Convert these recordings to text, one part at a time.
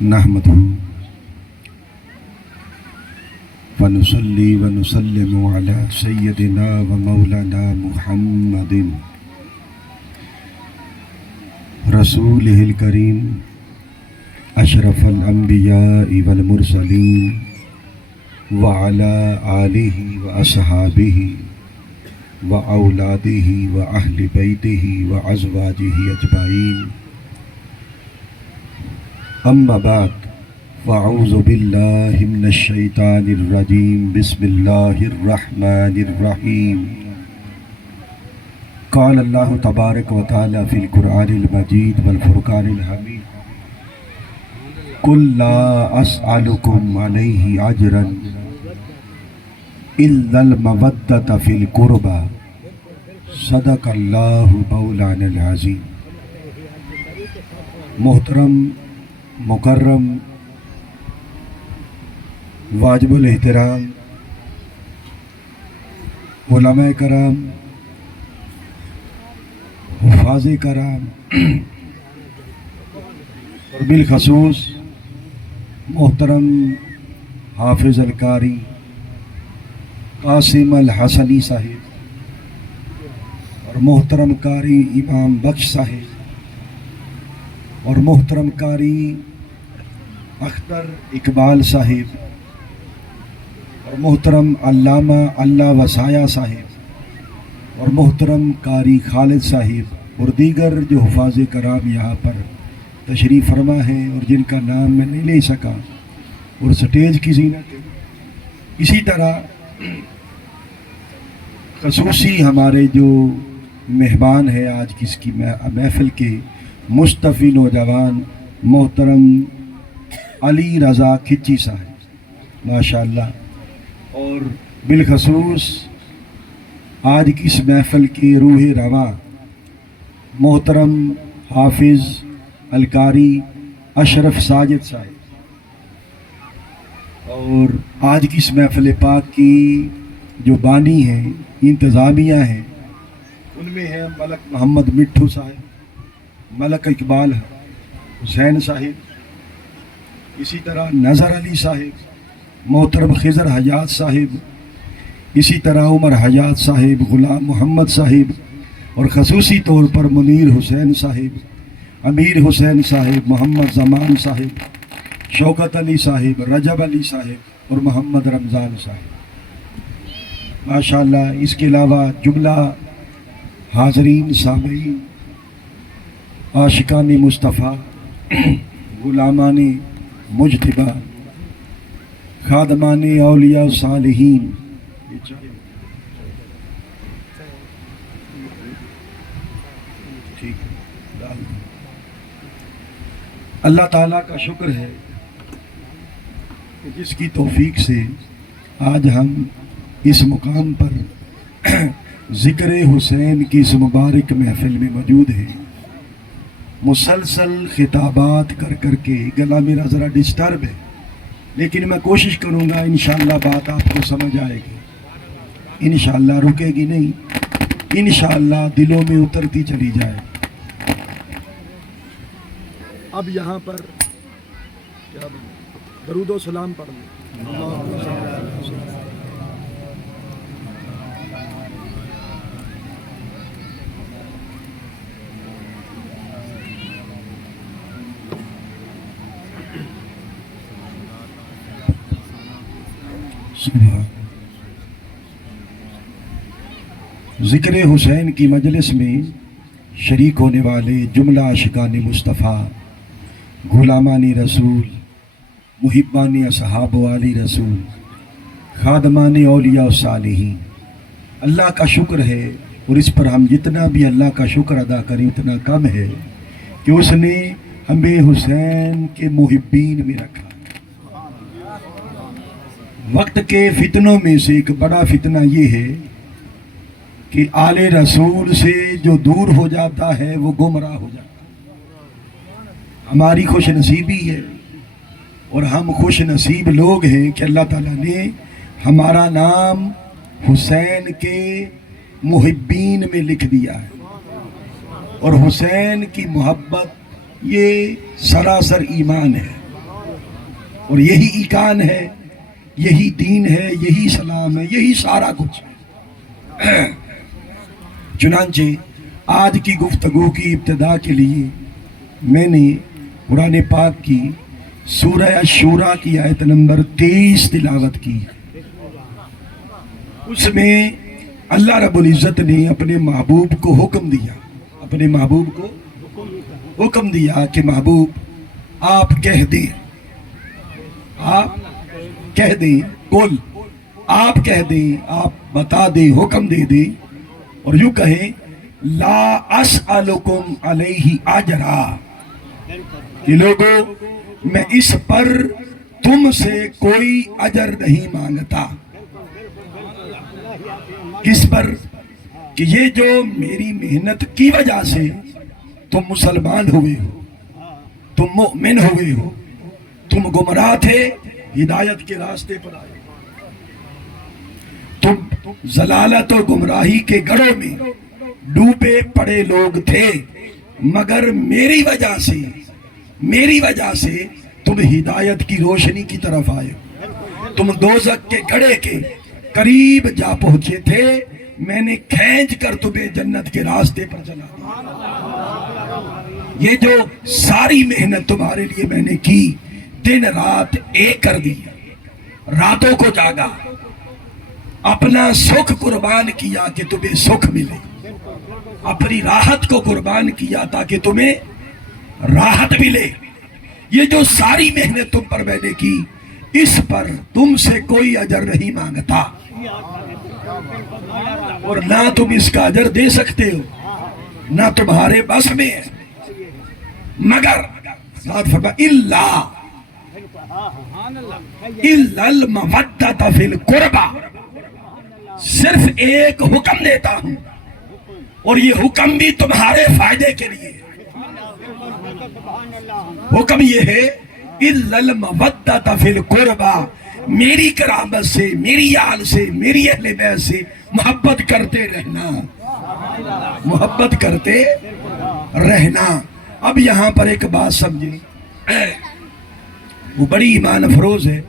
نحمدہ ونصلی ونسلم علی سیدنا و مولانا محمد رسولہ الکریم اشرف الانبیاء والمرسلین وعلی آلہ واصحابہ واولادہ واہل بیتہ وازواجہ اجمعین اما بعد فاعوذ باللہ من الشیطان الرجیم بسم اللہ الرحمن الرحیم قال اللہ تبارک و تعالی فی القرآن المجید والفرقان الحمید قل لا اسألکم علیہ اجرا الا المودۃ فی القربى صدق اللہ مولانا العظیم۔ محترم مکرم واجب الاحترام علماء کرام، حفاظ کرام اور بالخصوص محترم حافظ القاری قاسم الحسنی صاحب اور محترم قاری امام بخش صاحب اور محترم قاری اختر اقبال صاحب اور محترم علامہ اللہ وسایہ صاحب اور محترم قاری خالد صاحب اور دیگر جو حفاظ کرام یہاں پر تشریف فرما ہیں اور جن کا نام میں نہیں لے سکا اور سٹیج کی زینت ہے، اسی طرح خصوصی ہمارے جو مہمان ہیں آج کی اس کی محفل کے مصطفی نوجوان محترم علی رضا کھچی صاحب ماشاءاللہ، اور بالخصوص آج کی اس محفل کے روح رواں محترم حافظ القاری اشرف ساجد صاحب، اور آج کی اس محفل پاک کی جو بانی ہیں انتظامیہ ہیں ان میں ہیں ملک محمد مٹھو صاحب، ملک اقبال حسین صاحب، اسی طرح نظر علی صاحب، محترم خضر حجات صاحب، اسی طرح عمر حجات صاحب، غلام محمد صاحب، اور خصوصی طور پر منیر حسین صاحب، امیر حسین صاحب، محمد زمان صاحب، شوکت علی صاحب، رجب علی صاحب اور محمد رمضان صاحب ماشاءاللہ۔ اس کے علاوہ جملہ حاضرین سامعین، عاشقان مصطفیٰ، غلامان مجتبیٰ، خادمان اولیاء صالحین، اللہ تعالیٰ کا شکر ہے کہ جس کی توفیق سے آج ہم اس مقام پر ذکر حسین کی اس مبارک محفل میں موجود ہیں۔ مسلسل خطابات کر کے گلا میرا ذرا ڈسٹرب ہے، لیکن میں کوشش کروں گا انشاءاللہ بات آپ کو سمجھ آئے گی، انشاءاللہ رکے گی نہیں، انشاءاللہ دلوں میں اترتی چلی جائے۔ اب یہاں پر درود و سلام پڑھ لیں۔ ذکر حسین کی مجلس میں شریک ہونے والے جملہ عاشقان مصطفیٰ، غلامان رسول، محبان اصحاب والی رسول، خادمان اولیاء صالحین، اللہ کا شکر ہے، اور اس پر ہم جتنا بھی اللہ کا شکر ادا کریں اتنا کم ہے کہ اس نے ہمیں حسین کے محبین میں رکھا۔ وقت کے فتنوں میں سے ایک بڑا فتنہ یہ ہے کہ آل رسول سے جو دور ہو جاتا ہے وہ گمراہ ہو جاتا ہے۔ ہماری خوش نصیبی ہے اور ہم خوش نصیب لوگ ہیں کہ اللہ تعالیٰ نے ہمارا نام حسین کے محبین میں لکھ دیا ہے، اور حسین کی محبت یہ سراسر ایمان ہے، اور یہی ایقان ہے، یہی دین ہے، یہی سلام ہے، یہی سارا کچھ ہے۔ چنانچہ آج کی گفتگو کی ابتدا کے لیے میں نے قرآن پاک کی سورہ الشورى کی آیت نمبر 23 تلاوت کی۔ اس میں اللہ رب العزت نے اپنے محبوب کو حکم دیا، اپنے محبوب کو حکم دیا کہ محبوب آپ کہہ دیں، آپ کہہ دیں، قل آپ کہہ دیں، آپ بتا دیں، حکم دے دیں، اور یوں کہیں لا اسألکم علیہ اجرا، کہ لوگوں میں اس پر تم سے کوئی اجر نہیں مانگتا۔ کس پر؟ کہ یہ جو میری محنت کی وجہ سے تم مسلمان ہوئے ہو، تم مومن ہوئے ہو، تم گمراہ تھے، ہدایت کے راستے پر آئے، تم ضلالت اور گمراہی کے گڑھوں میں ڈوبے پڑے لوگ تھے، مگر میری وجہ سے تم ہدایت کی روشنی کی طرف آئے، تم دوزخ کے گڑھے کے قریب جا پہنچے تھے، میں نے کھینچ کر تمہیں جنت کے راستے پر چلا دیا۔ یہ جو ساری محنت تمہارے لیے میں نے کی، دن رات ایک کر دی، راتوں کو جاگا، اپنا سکھ قربان کیا کہ تمہیں سکھ ملے، اپنی راحت کو قربان کیا تاکہ تمہیں راحت ملے۔ یہ جو ساری محنت تم پر میں نے کی، اس پر تم سے کوئی اجر نہیں مانگتا، اور نہ تم اس کا اجر دے سکتے ہو، نہ تمہارے بس میں ہے، مگر ساتھ فرما الا المودۃ فی القربى، صرف ایک حکم دیتا ہوں، اور یہ حکم بھی تمہارے فائدے کے لیے ہے۔ حکم یہ ہے الا المودۃ فی القربى، میری قرابت سے، میری آل سے، میری اہل بیت سے محبت کرتے رہنا، محبت کرتے رہنا۔ اب یہاں پر ایک بات سمجھیں، وہ بڑی ایمان افروز ہے،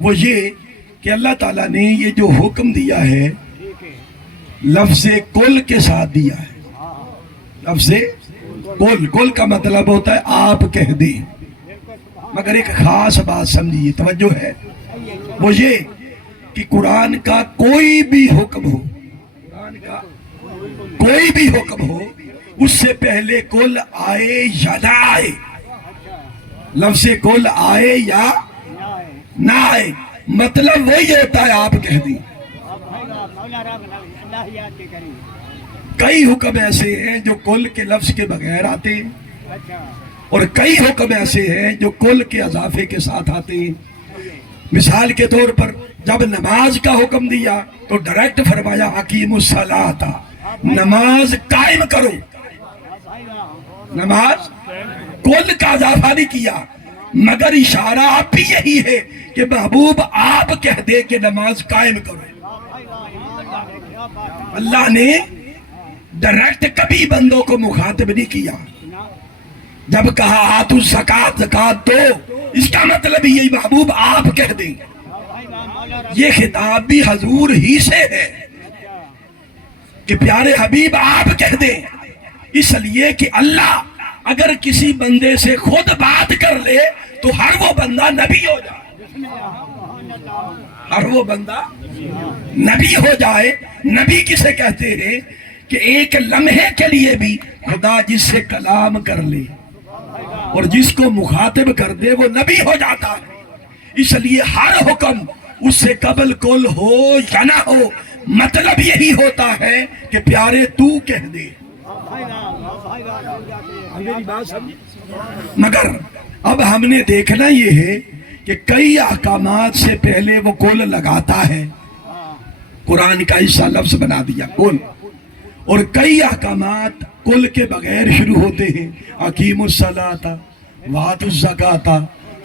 وہ یہ کہ اللہ تعالیٰ نے یہ جو حکم دیا ہے لفظ کل کے ساتھ دیا ہے۔ لفظ کل کا مطلب ہوتا ہے آپ کہہ دیں، مگر ایک خاص بات سمجھیے، توجہ ہے، وہ یہ کہ قرآن کا کوئی بھی حکم ہو، قرآن کا کوئی بھی حکم ہو، اس سے پہلے کل آئے یا نہ آئے، لفظ کل آئے یا نہ آئے، مطلب وہی ہوتا ہے آپ کہہ دیں۔ کئی حکم ایسے ہیں جو کل کے لفظ کے بغیر آتے ہیں، اور کئی حکم ایسے ہیں جو کل کے اضافے کے ساتھ آتے ہیں۔ مثال کے طور پر جب نماز کا حکم دیا تو ڈائریکٹ فرمایا اقیموا الصلاۃ، نماز قائم کرو، نماز کل کا اضافہ نہیں کیا، مگر اشارہ اب بھی یہی ہے کہ محبوب آپ کہہ دے کہ نماز قائم کرو۔ اللہ نے ڈائریکٹ کبھی بندوں کو مخاطب نہیں کیا، جب کہا آتوا الزکوٰۃ، زکوٰۃ دو، اس کا مطلب یہی محبوب آپ کہہ دیں۔ یہ خطاب بھی حضور ہی سے ہے کہ پیارے حبیب آپ کہہ دیں، اس لیے کہ اللہ اگر کسی بندے سے خود بات کر لے تو ہر وہ بندہ نبی ہو جائے، ہر وہ بندہ نبی ہو جائے۔ نبی کسے کہتے ہیں کہ ایک لمحے کے لیے بھی خدا جس سے کلام کر لے اور جس کو مخاطب کر دے وہ نبی ہو جاتا ہے۔ اس لیے ہر حکم اس سے قبل کل ہو یا نہ ہو، مطلب یہی ہوتا ہے کہ پیارے تو کہہ دے۔ مگر اب ہم نے دیکھنا یہ ہے کہ کئی احکامات سے پہلے وہ کل لگاتا ہے، قرآن کا حصہ لفظ بنا دیا کل، اور کئی احکامات کل کے بغیر شروع ہوتے ہیں. اقیم الصلاۃ وآتوا الزکاۃ،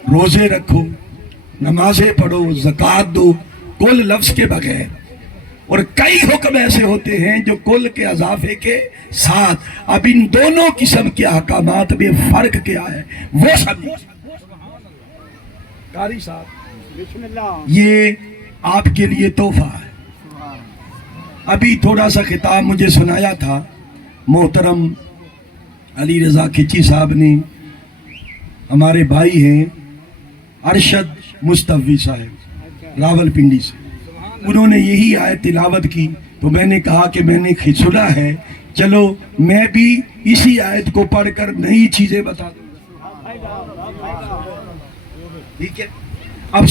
روزے رکھو، نمازیں پڑھو، زکوٰۃ دو، کل لفظ کے بغیر. اور کئی حکم ایسے ہوتے ہیں جو کل کے اضافے کے ساتھ. اب ان دونوں قسم کے احکامات میں فرق کیا ہے وہ سمجھیں. قاری صاحب یہ آپ کے لیے تحفہ ہے. ابھی تھوڑا سا خطاب مجھے سنایا تھا محترم علی رضا کھچی صاحب نے، ہمارے بھائی ہیں ارشد مصطفی صاحب راول پنڈی سے. انہوں نے یہی آیت تلاوت کی تو میں نے کہا کہ میں نے سنا ہے، چلو میں بھی اسی آیت کو پڑھ کر نئی چیزیں بتا دوں. ٹھیک ہے، اب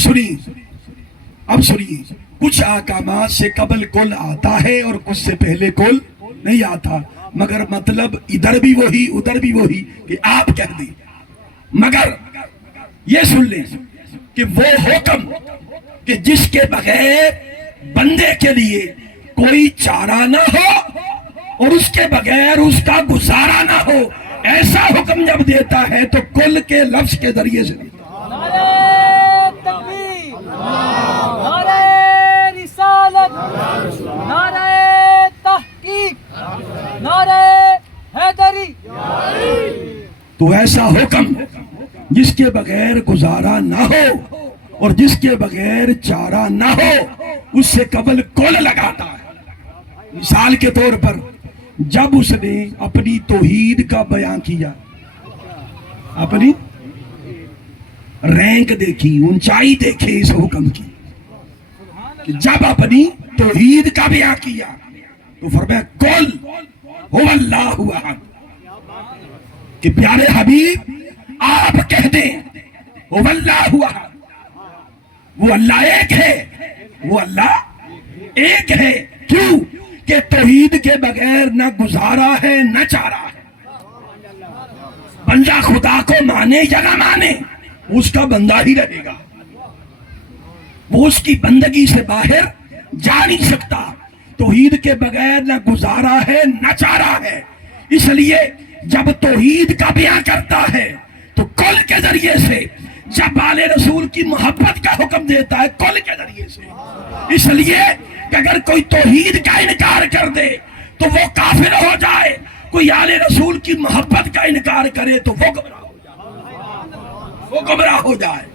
سنیے کچھ احکامات سے قبل کل آتا ہے اور کچھ سے پہلے کل نہیں آتا، مگر مطلب ادھر بھی وہی ادھر بھی وہی کہ آپ کہہ دیں. مگر یہ سن لیں کہ وہ حکم کہ جس کے بغیر بندے کے لیے کوئی چارہ نہ ہو اور اس کے بغیر اس کا گزارا نہ ہو، ایسا حکم جب دیتا ہے تو کل کے لفظ کے ذریعے سے دیتا ہے. نعرہ تکبیر، نعرہ رسالت، نعرہ تحقیق، نعرہ حیدری. تو ایسا حکم جس کے بغیر گزارا نہ ہو اور جس کے بغیر چارہ نہ ہو اس سے قبل کل لگاتا ہے. مثال کے طور پر جب اس نے اپنی توحید کا بیان کیا، اپنی رینک دیکھی، اونچائی دیکھے اس حکم کی، کہ جب اپنی توحید کا بیان کیا تو فرمایا قل هو اللہ احد، کہ پیارے حبیب آپ کہہ دیں هو اللہ احد، وہ اللہ ایک ہے، وہ اللہ ایک ہے. کیوں کہ توحید کے بغیر نہ گزارا ہے نہ چارہ ہے. بندہ خدا کو مانے یا نہ مانے اس کا بندہ ہی رہے گا، وہ اس کی بندگی سے باہر جا نہیں سکتا. توحید کے بغیر نہ گزارا ہے نہ چارہ ہے. اس لیے جب توحید کا بیان کرتا ہے تو کل کے ذریعے سے، جب آل رسول کی محبت کا حکم دیتا ہے کل کے ذریعے سے. اس لیے کہ اگر کوئی توحید کا انکار کر دے تو وہ کافر ہو جائے، کوئی آل رسول کی محبت کا انکار کرے تو وہ گمراہ ہو جائے.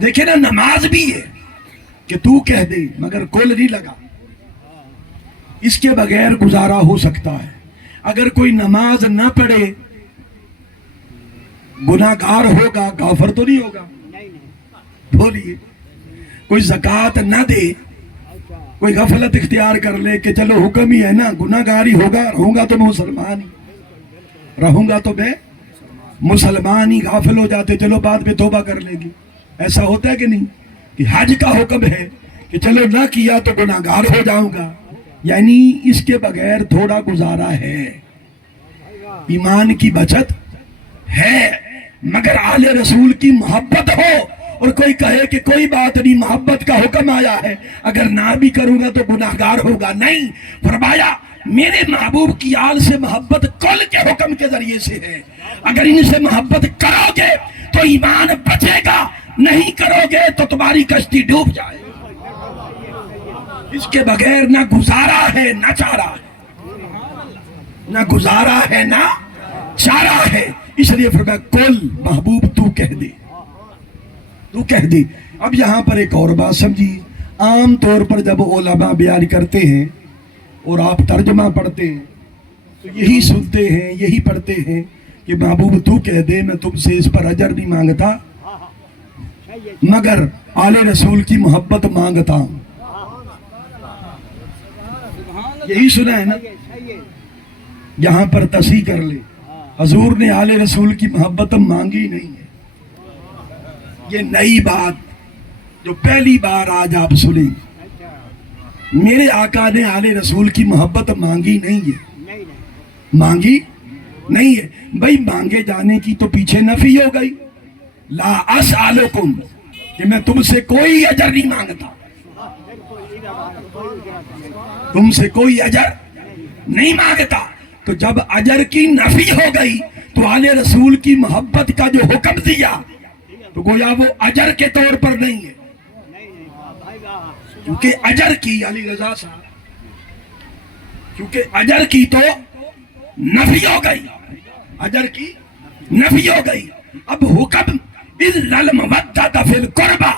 دیکھیں نا، نماز بھی ہے کہ تو کہہ دے مگر کل نہیں لگا، اس کے بغیر گزارا ہو سکتا ہے. اگر کوئی نماز نہ پڑھے گناہگار ہوگا، کافر تو نہیں ہوگا. بولیے. کوئی زکوٰۃ نہ دے، کوئی غفلت اختیار کر لے کہ چلو حکم ہی ہے نا، گناہگار ہی ہوگا، رہوں گا تو میں مسلمان ہی رہوں گا، تو میں مسلمان ہی. غافل ہو جاتے، چلو بعد میں توبہ کر لے گی. ایسا ہوتا ہے کہ نہیں؟ کہ حج کا حکم ہے کہ چلو نہ کیا تو گناہگار ہو جاؤں گا، یعنی اس کے بغیر تھوڑا گزارا ہے. ایمان کی بچت ہے، مگر آل رسول کی محبت ہو اور کوئی کہے کہ کوئی بات نہیں، محبت کا حکم آیا ہے، اگر نہ بھی کروں گا تو گناہگار ہوگا. نہیں، فرمایا میرے محبوب کی آل سے محبت کل کے حکم کے ذریعے سے ہے. اگر ان سے محبت کرو گے تو ایمان بچے گا، نہیں کرو گے تو تمہاری کشتی ڈوب جائے. اس کے بغیر نہ گزارا ہے نہ چارہ ہے، نہ گزارا ہے نہ چارہ ہے. اس لیے فرمایا کل محبوب تو کہہ دے، تو کہہ دے. اب یہاں پر ایک اور بات سمجھی. عام طور پر جب علماء بیان کرتے ہیں اور آپ ترجمہ پڑھتے ہیں تو یہی سنتے ہیں، یہی پڑھتے ہیں کہ محبوب تو کہہ دے، میں تم سے اس پر اجر نہیں مانگتا مگر آل رسول کی محبت مانگتا ہوں. یہی سنا ہے نا. یہاں پر تصحیح کر لے، حضور نے آل رسول کی محبت مانگی نہیں ہے. یہ نئی بات جو پہلی بار آج آپ سنیں. میرے آقا نے آل رسول کی محبت مانگی نہیں ہے، مانگی نہیں ہے. بھائی مانگے جانے کی تو پیچھے نفی ہو گئی. لا اسالکم، کہ میں تم سے کوئی اجر نہیں مانگتا، تم سے کوئی اجر نہیں مانگتا. تو جب اجر کی نفی ہو گئی تو آل رسول کی محبت کا جو حکم دیا تو گویا وہ اجر کے طور پر نہیں ہے، کیونکہ اجر کی علی رضا صاحب، کیونکہ اجر کی تو نفی ہو گئی، اجر کی نفی ہو گئی. اب حکم اِلَّا الْمَوَدَّةَ فِي الْقُرْبَى،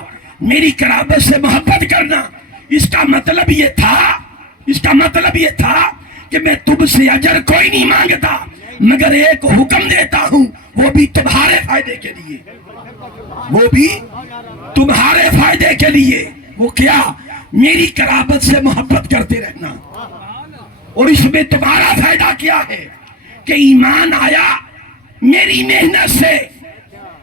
میری قرابت سے محبت کرنا. اس کا مطلب یہ تھا کہ میں تم سے اجر کوئی نہیں مانگتا مگر ایک حکم دیتا ہوں، وہ بھی تمہارے فائدے کے لیے، وہ بھی تمہارے فائدے کے لیے. وہ کیا؟ میری قرابت سے محبت کرتے رہنا. اور اس میں تمہارا فائدہ کیا ہے کہ ایمان آیا میری محنت سے.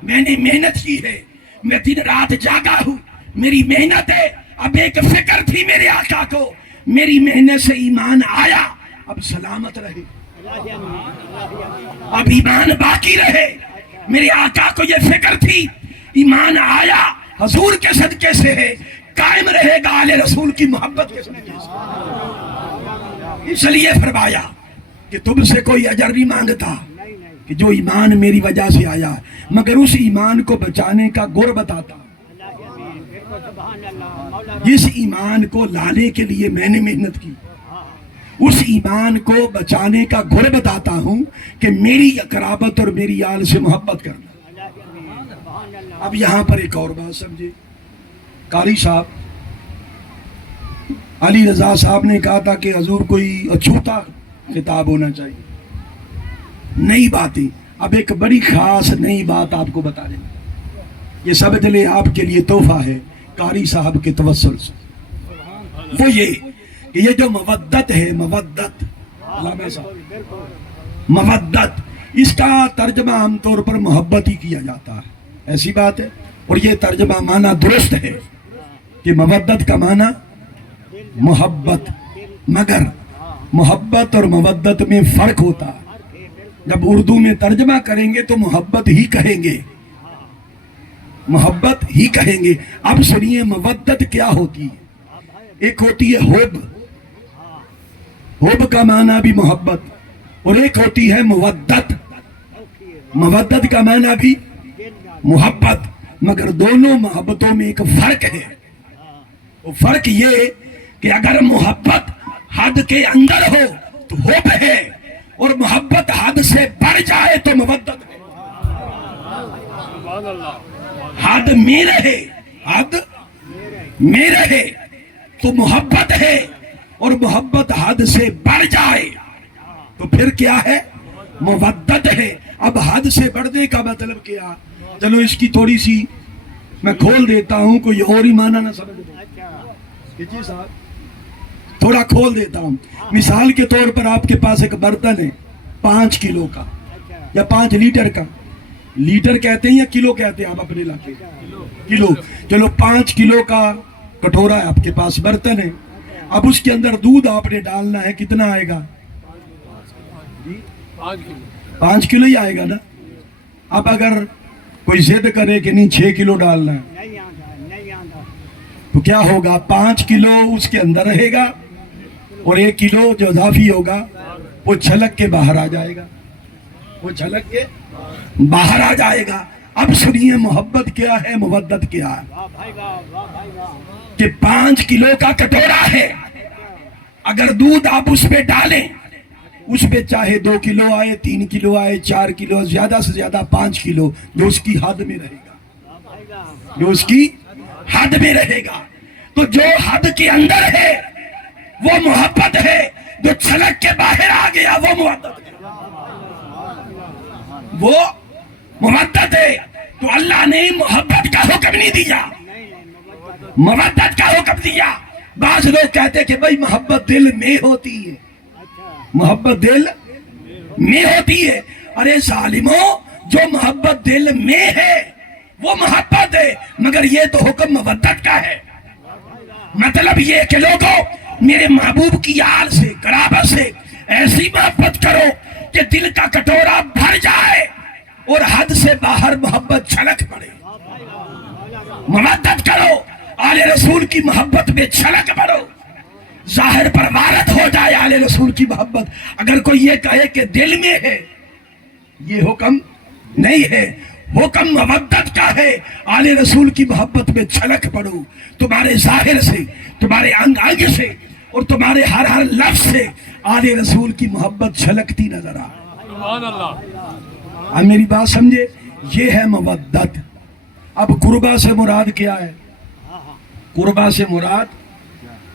میں نے محنت کی ہے، میں دن رات جاگا ہوں، میری محنت ہے. اب ایک فکر تھی میرے آقا کو، میری محنت سے ایمان آیا، اب سلامت رہے، اب ایمان باقی رہے. میرے آقا کو یہ فکر تھی، ایمان آیا حضور کے صدقے سے ہے، قائم رہے گا آل رسول کی محبت کے صدقے سے. اس لیے فرمایا کہ تم سے کوئی اجر نہیں مانگتا کہ جو ایمان میری وجہ سے آیا، مگر اس ایمان کو بچانے کا گر بتاتا. جس ایمان کو لانے کے لیے میں نے محنت کی، اس ایمان کو بچانے کا گر بتاتا ہوں کہ میری قرابت اور میری آل سے محبت کرنا. اب یہاں پر ایک اور بات سمجھے. قاری صاحب علی رضا صاحب نے کہا تھا کہ حضور کوئی اچھوتا خطاب ہونا چاہیے. نئی باتیں. اب ایک بڑی خاص نئی بات آپ کو بتا دیں، یہ سمجھ لیں آپ کے لیے تحفہ ہے قاری صاحب کے توسل سے. وہ یہ کہ یہ جو مودت ہے، مودت، علامہ صاحب، مودت، اس کا ترجمہ عام طور پر محبت ہی کیا جاتا ہے، ایسی بات ہے. اور یہ ترجمہ معنی درست ہے کہ مودت کا معنی محبت، مگر محبت اور مودت میں فرق ہوتا ہے. جب اردو میں ترجمہ کریں گے تو محبت ہی کہیں گے، محبت ہی کہیں گے. اب سنیے مودت کیا ہوتی ہے. ایک ہوتی ہے حب، حب کا معنی بھی محبت، اور ایک ہوتی ہے مودت، مودت کا معنی بھی محبت. مگر دونوں محبتوں میں ایک فرق ہے. وہ فرق یہ کہ اگر محبت حد کے اندر ہو تو حب ہے، اور محبت حد سے بڑھ جائے تو مودت ہے. حد میں رہے، حد میں رہے تو محبت ہے، اور محبت حد سے بڑھ جائے تو پھر کیا ہے؟ مودت ہے. اب حد سے بڑھنے کا مطلب کیا؟ چلو اس کی تھوڑی سی میں کھول دیتا ہوں، کوئی اور ہی معنی نہ سمجھ جی صاحب، تھوڑا کھول دیتا ہوں. مثال کے طور پر آپ کے پاس ایک برتن ہے 5 کلو کا یا 5 لیٹر کا، لیٹر کہتے ہیں یا کلو کہتے ہیں آپ اپنے علاقے؟ کلو. چلو 5 کلو کا کٹورا ہے آپ کے پاس، برتن ہے. اب اس کے اندر دودھ آپ نے ڈالنا ہے، کتنا آئے گا؟ 5 کلو ہی آئے گا نا. اب اگر کوئی ضد کرے کہ نہیں 6 کلو ڈالنا ہے تو کیا ہوگا؟ 5 کلو اس کے اندر رہے گا اور 1 کلو جو اضافی ہوگا وہ چھلک کے باہر آ جائے گا، وہ چھلک کے باہر آ جائے گا. اب سنیے محبت کیا ہے، مودت کیا ہے. کہ 5 کلو کا کٹورا ہے، اگر دودھ آپ اس پہ ڈالیں، اس پہ چاہے 2 کلو آئے، 3 کلو آئے، 4 کلو، زیادہ سے زیادہ 5 کلو، جو اس کی حد میں رہے گا، جو اس کی حد میں رہے گا. تو جو حد کے اندر ہے وہ محبت ہے، جو چھلک کے باہر آ گیا وہ مودت ہے، وہ مودت ہے. تو اللہ نے محبت کا حکم نہیں دیا، مودت کا حکم دیا. بعض لوگ کہتے کہ بھئی محبت دل میں ہوتی ہے، محبت دل میں ہوتی ہے. ارے ظالموں، جو محبت دل میں ہے وہ محبت ہے، مگر یہ تو حکم مودت کا ہے. مطلب یہ کہ لوگوں، میرے محبوب کی آل سے، قرابت سے ایسی محبت کرو کہ دل کا کٹورا بھر جائے اور حد سے باہر محبت چھلک پڑے. مودت کرو، آل رسول کی محبت میں چھلک پڑو. ظاہر پر وارد ہو جائے آل رسول کی محبت. اگر کوئی یہ کہے کہ دل میں ہے، یہ حکم نہیں ہے. حکم مودت کا ہے. آل رسول کی محبت میں چھلک پڑو. تمہارے ظاہر سے، تمہارے انگ انگ سے اور تمہارے ہر ہر لفظ سے آل رسول کی محبت چھلکتی نظر آ. سبحان اللہ. آپ میری بات سمجھے؟ یہ ہے مودت. اب قربا سے مراد کیا ہے؟ قربا سے مراد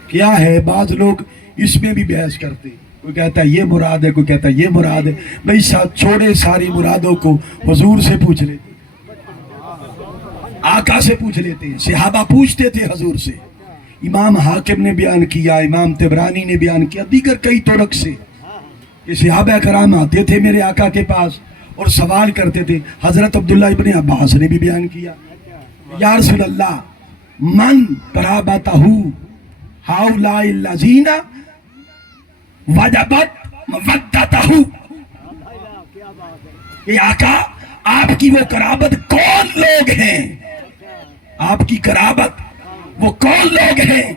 کیا ہے؟ بعض لوگ اس میں بھی بحث کرتے ہیں. کوئی کہتا ہے یہ مراد ہے، کوئی کہتا ہے یہ مراد ہے. بھئی ساتھ چھوڑے ساری مرادوں کو، حضور سے پوچھ لیتے، آقا سے پوچھ لیتے. صحابہ پوچھتے تھے حضور سے. امام حاکم نے بیان کیا، امام طبرانی نے بیان کیا، دیگر کئی طرق سے کہ صحابہ کرام آتے تھے میرے آقا کے پاس اور سوال کرتے تھے. حضرت عبداللہ ابن عباس نے بھی بیان کیا، یا رسول اللہ من قرابتہ ہؤلاء الذین وجبت مودتہ. کہ آقا آپ کی وہ قرابت کون لوگ ہیں؟ آپ کی قرابت وہ کون لوگ ہیں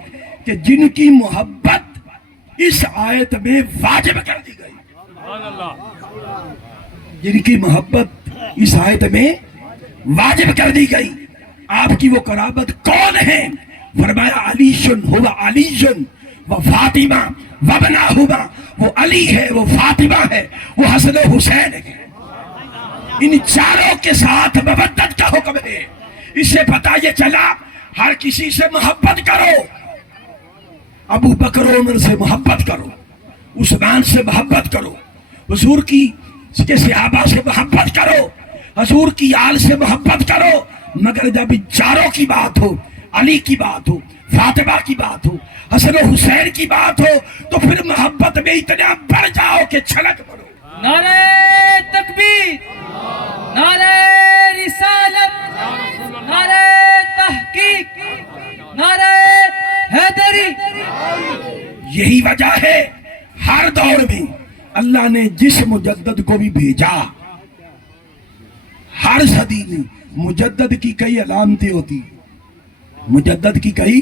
کہ جن کی محبت اس آیت میں واجب کر دی گئی؟ سبحان اللہ. جن کی محبت اس آیت میں واجب کر دی گئی. آپ کی وہ قرابت کون ہے؟ فرمایا علی ہوا علی و فاطمہ وابناہما. وہ علی ہے، وہ فاطمہ ہے، وہ حسن و حسین ہے. ان چاروں کے ساتھ مودت کا حکم ہے. اس سے پتہ یہ چلا ہر کسی سے محبت کرو. ابو بکر و عمر سے محبت کرو، عثمان سے محبت کرو، حضور کی کے صحابہ سے محبت کرو، حضور کی آل سے محبت کرو. مگر جب ان چاروں کی بات ہو، علی کی بات ہو، فاطمہ کی بات ہو، حسن و حسین کی بات ہو، تو پھر محبت میں اتنا بڑھ جاؤ کہ چھلک پڑو. نعرہ تکبیر، نعرہ رسالت، نعرہ تحقیق، نعرہ حیدری. یہی وجہ ہے ہر دور میں اللہ نے جس مجدد کو بھی بھیجا، ہر صدی میں مجدد کی کئی علامتیں ہوتی ہیں، مجدد کی کئی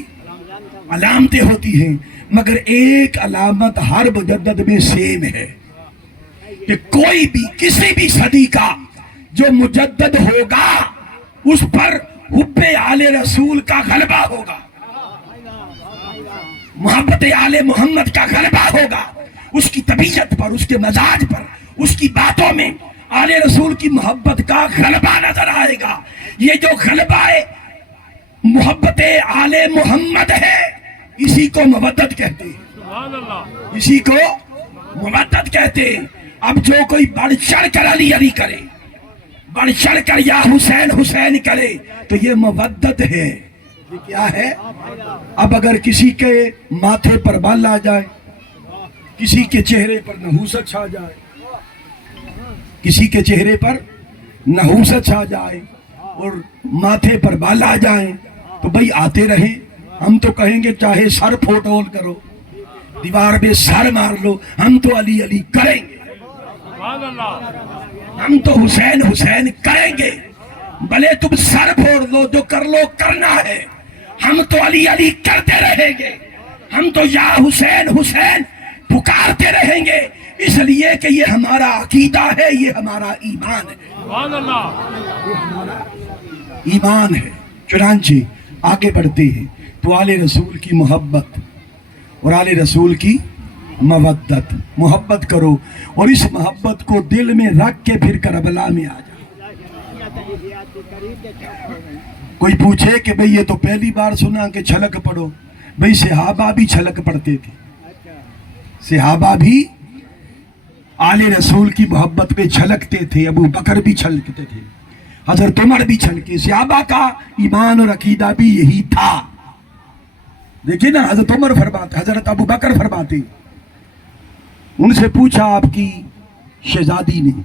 علامتیں ہوتی ہیں، مگر ایک علامت ہر مجدد میں سیم ہے کہ کوئی بھی کسی بھی صدی کا جو مجدد ہوگا اس پر حب آل رسول کا غلبہ ہوگا، محبت آل محمد کا غلبہ ہوگا. اس کی طبیعت پر، اس کے مزاج پر، اس کی باتوں میں آل رسول کی محبت کا غلبہ نظر آئے گا. یہ جو غلبہ محبت آل محمد ہے، اسی کو مودت کہتے ہیں. سبحان اللہ. اسی کو مودت کہتے ہیں. اب جو کوئی بڑھ چڑھ کر علی علی کرے، بڑھ چڑھ کر یا حسین حسین کرے، تو یہ مودت ہے. یہ کیا ہے؟ اب اگر کسی کے ماتھے پر بال آ جائے، کسی کے چہرے پر نحوست چھا جائے، کسی کے چہرے پر نحوست چھا جائے اور ماتھے پر بال آ جائیں، تو بھئی آتے رہیں. ہم تو کہیں گے چاہے سر پھوٹول کرو، دیوار میں سر مار لو، ہم تو علی علی کریں گے، سبحان اللہ. ہم تو حسین حسین کریں گے. بھلے تم سر پھوڑ لو، جو کر لو کرنا ہے، ہم تو علی علی کرتے رہیں گے. ہم تو یا حسین حسین پکارتے رہیں گے، اس لیے کہ یہ ہمارا عقیدہ ہے، یہ ہمارا ایمان ہے. سبحان اللہ. ایمان ہے. چنانچہ آگے بڑھتے ہیں تو آل رسول کی محبت اور آل رسول کی مودت. محبت کرو اور اس محبت کو دل میں رکھ کے پھر کربلا میں آ جاؤ. کوئی پوچھے کہ بھئی یہ تو پہلی بار سنا کہ چھلک پڑھو. بھئی صحابہ بھی چھلک پڑھتے تھے، صحابہ بھی آل رسول کی محبت میں چھلکتے تھے. ابو بکر بھی چھلکتے تھے، حضرت عمر بھی چھلکے. صحابہ کا ایمان اور عقیدہ بھی یہی تھا. دیکھیں نا، حضرت عمر فرماتے، حضرت ابو بکر فرماتے، ان سے پوچھا آپ کی شہزادی نے،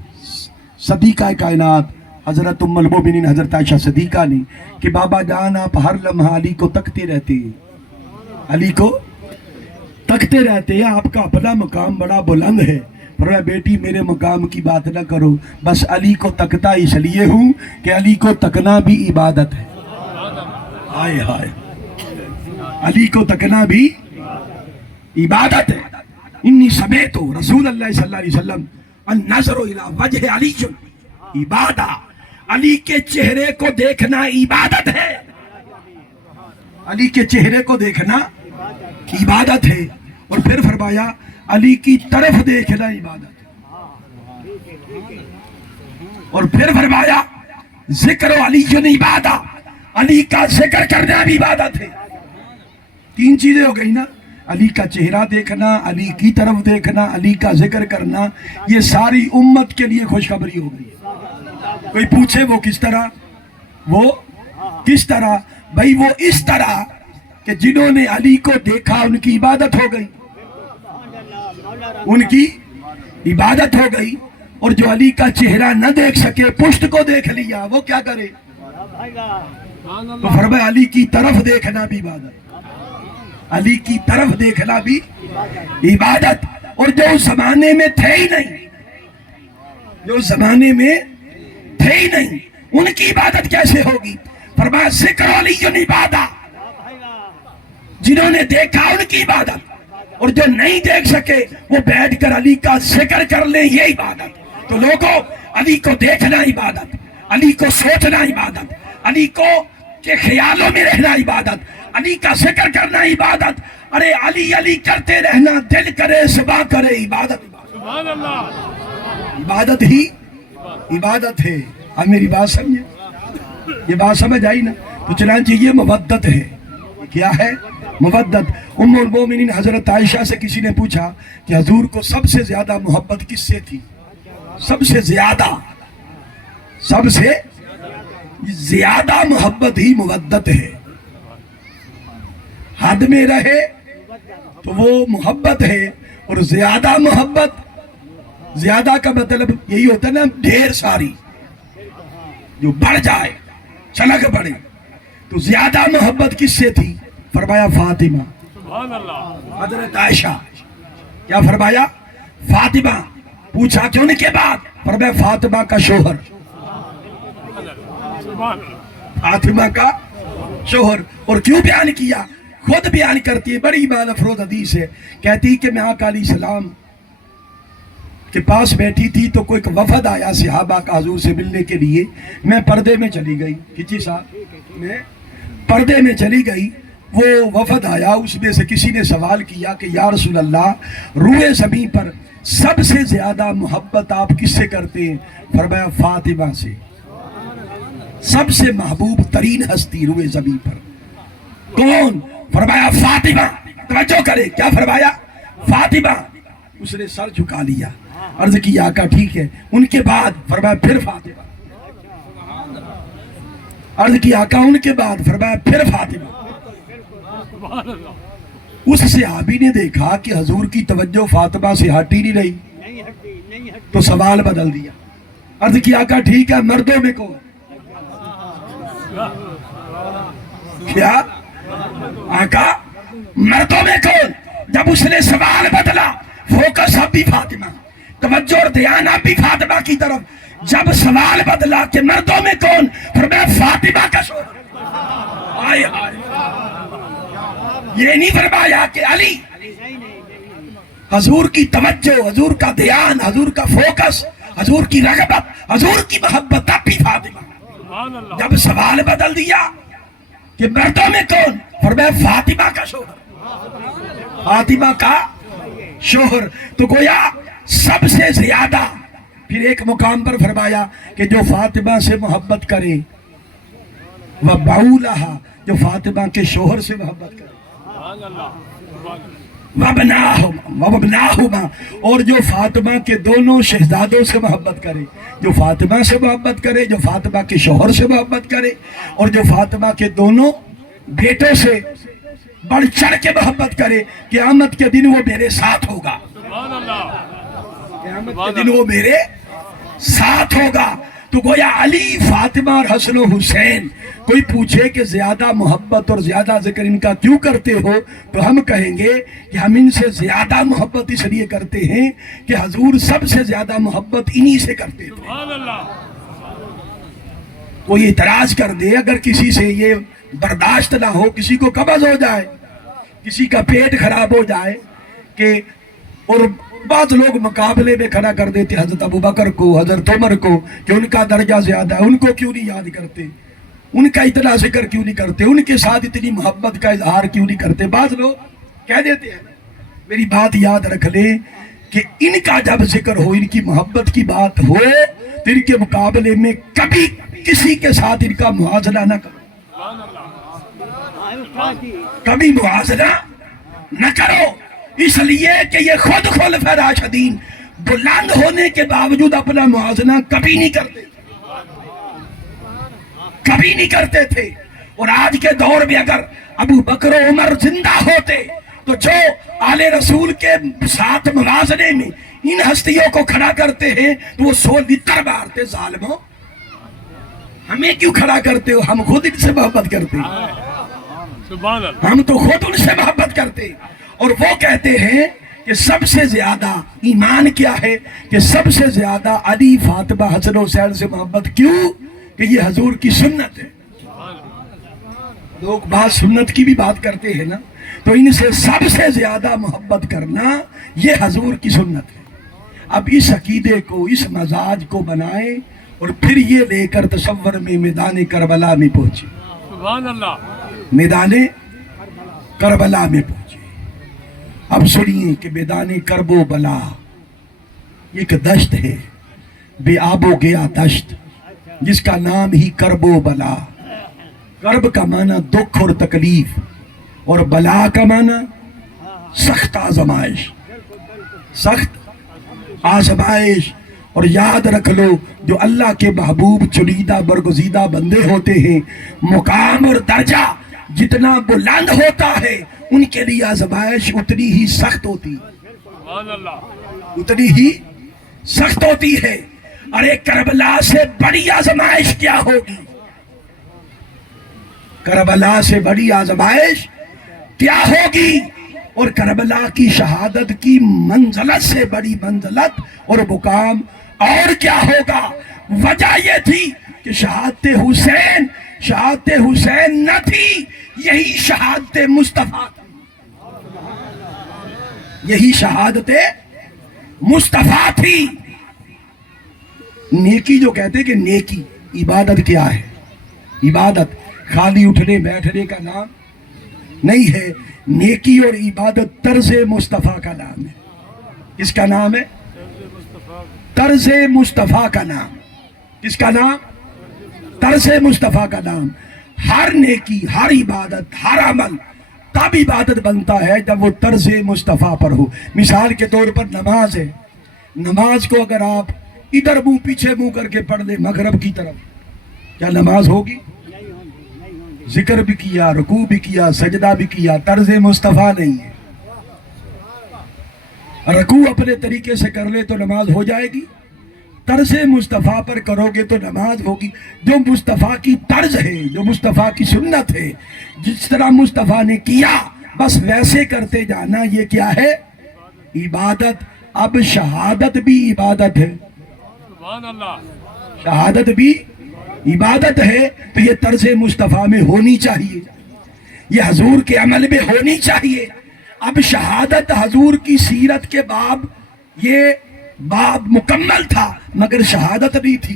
صدیقہ کائنات حضرت ام المومنین حضرت عائشہ صدیقہ نے، کہ بابا جان آپ ہر لمحہ علی کو تکتے رہتے ہیں، علی کو تکتے رہتے ہیں، آپ کا اپنا مقام بڑا بلند ہے. فرمایا بیٹی میرے مقام کی بات نہ کرو، بس علی کو تکتا اس لیے ہوں کہ علی کو تکنا بھی عبادت ہے. ہائے ہائے، علی کو تکنا بھی عبادت ہے. انی سمیت رسول اللہ صلی اللہ علیہ وسلم النظر الی وجہ علی عبادہ. علی کے چہرے کو دیکھنا عبادت ہے. علی کے چہرے کو دیکھنا عبادت ہے. اور پھر فرمایا علی کی طرف دیکھنا عبادت ہے. اور پھر فرمایا ذکر علی عبادہ. علی کا ذکر کرنا بھی عبادت ہے. 3 چیزیں ہو گئی نا. علی کا چہرہ دیکھنا, علی کی طرف دیکھنا, علی کا ذکر کرنا. یہ ساری امت کے لیے خوشخبری ہو گئی. کوئی پوچھے وہ کس طرح؟ وہ کس طرح؟ بھائی وہ اس طرح کہ جنہوں نے علی کو دیکھا ان کی عبادت ہو گئی, ان کی عبادت ہو گئی. اور جو علی کا چہرہ نہ دیکھ سکے, پشت کو دیکھ لیا, وہ کیا کرے؟ تو فرمایا علی کی طرف دیکھنا بھی عبادت. علی کی طرف دیکھنا بھی عبادت. اور جو اس زمانے میں تھے ہی نہیں, جو اس زمانے میں تھے ہی نہیں, ان کی عبادت کیسے ہوگی؟ فرمایا ذکر علی عبادت. جنہوں نے دیکھا ان کی عبادت, اور جو نہیں دیکھ سکے وہ بیٹھ کر علی کا ذکر کر لیں, یہ عبادت. تو لوگوں, علی کو دیکھنا عبادت, علی کو سوچنا عبادت, علی کو کے خیالوں میں رہنا عبادت, علی کا ذکر کرنا عبادت. ارے علی علی کرتے رہنا, دل کرے صبح کرے, عبادت. سبحان اللہ. عبادت ہی عبادت ہے. اب میری بات سمجھے, یہ بات سمجھ آئی نا؟ تو چنانچہ یہ مودت ہے. کیا ہے؟ مودت. ام المومنین حضرت عائشہ سے کسی نے پوچھا کہ حضور کو سب سے زیادہ محبت کس سے تھی؟ سب سے زیادہ محبت ہی مودت ہے. حد میں رہے تو وہ محبت ہے, اور زیادہ محبت, زیادہ کا مطلب یہی ہوتا ہے نا, ڈھیر ساری, جو بڑھ جائے, چھلک پڑے. تو زیادہ محبت کس سے تھی؟ فرمایا فاطمہ. سبحان اللہ. حضرت عائشہ. کیا فرمایا؟ فاطمہ. پوچھا کہ ان کے بعد؟ فرمایا فاطمہ کا شوہر. سبحان اللہ. فاطمہ کا شوہر. اور کیوں بیان کیا؟ خود بیان کرتی ہے, بڑی ایمان افروز حدیث ہے. کہتی کہ میں آقا علیہ السلام کے پاس بیٹھی تھی تو کوئی وفد آیا صحابہ کا حضور سے ملنے کے لیے. میں پردے میں چلی گئی. کچی صاحب, میں پردے میں چلی گئی. وہ وفد آیا, اس میں سے کسی نے سوال کیا کہ یا رسول اللہ, روئے زمین پر سب سے زیادہ محبت آپ کس سے کرتے ہیں؟ فرمایا فاطمہ سے. سب سے محبوب ترین ہستی روئے زمین پر کون؟ فرمایا فاطمہ. توجہ کرے, کیا فرمایا؟ فاطمہ. اس نے سر جھکا لیا, عرض کی آقا ٹھیک ہے, ان کے بعد؟ فرمایا پھر فاطمہ. عرض کی آقا ان کے بعد؟ فرمایا پھر فاطمہ. سبحان اللہ. اس صحابی نے دیکھا کہ حضور کی توجہ فاطمہ سے ہٹ ہی نہیں رہی, تو سوال بدل دیا. عرض کی آقا ٹھیک ہے, مردوں میں کون؟ کیا آقا مردوں میں کون؟ جب اس نے سوال بدلا, فوکس اب بھی فاطمہ, توجہ اور دھیان اب بھی فاطمہ کی طرف. جب سوال بدلا کہ مردوں میں کون؟ فرمایا فاطمہ کا شوہر. آئے آئے, یہ نہیں فرمایا کہ علی. حضور کی توجہ, حضور کا دھیان, حضور کا فوکس, حضور کی رغبت, حضور کی محبت اب بھی فاطمہ. سبحان اللہ. جب سوال بدل دیا کہ مردوں میں کون؟ فرمایا فاطمہ کا شوہر. فاطمہ کا شوہر. تو گویا سب سے زیادہ. پھر ایک مقام پر فرمایا کہ جو فاطمہ سے محبت کرے, وَبَعُولَهَا, جو فاطمہ کے شوہر سے محبت کرے, سبحان اللہ. سبحان اللہ. وَبْنَاهُمَا, اور جو فاطمہ کے دونوں شہزادوں سے محبت کرے, جو فاطمہ سے محبت کرے, جو فاطمہ کے شوہر سے محبت کرے, اور جو فاطمہ کے دونوں بیٹوں سے بڑھ چڑھ کے محبت کرے, قیامت کے دن وہ میرے ساتھ ہوگا. سبحان اللہ. قیامت کے دن وہ میرے ساتھ ہوگا. تو گویا علی, فاطمہ اور حسن و حسین. کوئی پوچھے کہ زیادہ محبت اور زیادہ ذکر ان کا کیوں کرتے ہو, تو ہم کہیں گے کہ ہم ان سے زیادہ محبت اس لیے کرتے ہیں کہ حضور سب سے زیادہ محبت انہی سے کرتے تھے. سبحان اللہ. کوئی اعتراض کر دے, اگر کسی سے یہ برداشت نہ ہو, کسی کو قبض ہو جائے, کسی کا پیٹ خراب ہو جائے, کہ اور بعض لوگ مقابلے میں کھڑا کر دیتے حضرت ابو بکر کو، حضرت عمر کو، کہ ان کا درجہ زیادہ ہے، ان کو کیوں نہیں یاد کرتے، ان کا اتنا ذکر کیوں نہیں کرتے، ان کے ساتھ اتنی محبت کا اظہار کیوں نہیں کرتے. بعض لوگ کہہ دیتے ہیں. میری بات یاد رکھ لیں کہ ان کا جب ذکر ہو، ان کی محبت کی بات ہو، تو ان کے مقابلے میں کبھی کسی کے ساتھ ان کا موازنہ نہ کرو، کبھی موازنہ نہ کرو. اس لیے کہ یہ خود خلفائے راشدین بلند ہونے کے باوجود اپنا موازنہ کبھی نہیں کرتے، کبھی نہیں کرتے تھے. اور آج کے دور میں اگر ابو بکر و عمر زندہ ہوتے تو جو آل رسول کے ساتھ موازنے میں ان ہستیوں کو کھڑا کرتے ہیں تو وہ 100 لتر مارتے. ظالموں، ہمیں کیوں کھڑا کرتے ہو؟ ہم خود ان سے محبت کرتے ہیں، سبحان اللہ. ہم تو خود ان سے محبت کرتے. اور وہ کہتے ہیں کہ سب سے زیادہ ایمان کیا ہے کہ سب سے زیادہ علی، فاطمہ، حسن و حسین سے محبت. کیوں؟ کہ یہ حضور کی سنت ہے. لوگ بات سنت کی بھی بات کرتے ہیں نا، تو ان سے سب سے زیادہ محبت کرنا یہ حضور کی سنت ہے. اب اس عقیدے کو، اس مزاج کو بنائیں اور پھر یہ لے کر تصور میں میدان کربلا میں پہنچے. سبحان اللہ. میدان کربلا میں پہنچے. اب سنیے کہ میدان کرب و بلا ایک دشت ہے، بے آب و گیا دشت، جس کا نام ہی کرب و بلا. کرب کا معنی دکھ اور تکلیف، اور بلا کا معنی سخت آزمائش، سخت آزمائش. اور یاد رکھ لو، جو اللہ کے محبوب چنیدہ برگزیدہ بندے ہوتے ہیں، مقام اور درجہ جتنا بلند ہوتا ہے ان کے لیے آزمائش اتنی ہی سخت ہوتی ہے، سبحان اللہ. اتنی ہی سخت ہوتی ہے. ارے کربلا سے بڑی آزمائش کیا ہوگی؟ کربلا سے بڑی آزمائش کیا ہوگی؟ اور کربلا کی شہادت کی منزلت سے بڑی منزلت اور مقام اور کیا ہوگا؟ وجہ یہ تھی کہ شہادت حسین نہ تھی، یہی شہادت مصطفیٰ تھی. یہی شہادت مصطفیٰ تھی. نیکی جو کہتے کہ نیکی، عبادت کیا ہے؟ عبادت خالی اٹھنے بیٹھنے کا نام نہیں ہے. نیکی اور عبادت طرز مصطفیٰ کا نام ہے. کس کا نام ہے؟ طرز مصطفیٰ کا نام. کس کا نام؟ طرز مصطفیٰ کا نام. ہر نیکی، ہر عبادت، ہر عمل تب عبادت بنتا ہے جب وہ طرز مصطفیٰ پر ہو. مثال کے طور پر نماز ہے. نماز کو اگر آپ ادھر منہ پیچھے منہ کر کے پڑھ لیں مغرب کی طرف، کیا نماز ہوگی؟ ذکر بھی کیا، رکوع بھی کیا، سجدہ بھی کیا، طرز مصطفیٰ نہیں ہے. رکوع اپنے طریقے سے کر لے تو نماز ہو جائے گی، طرز مصطفیٰ پر کرو گے تو نماز ہوگی. جو مصطفیٰ کی طرز ہے، جو مصطفیٰ کی سنت ہے، جس طرح مصطفیٰ نے کیا بس ویسے کرتے جانا، یہ کیا ہے؟ عبادت. اب شہادت بھی عبادت ہے. سبحان اللہ. شہادت بھی عبادت ہے. تو یہ طرز مصطفیٰ میں ہونی چاہیے، یہ حضور کے عمل میں ہونی چاہیے. اب شہادت حضور کی سیرت کے باب، یہ باب مکمل تھا مگر شہادت نہیں تھی.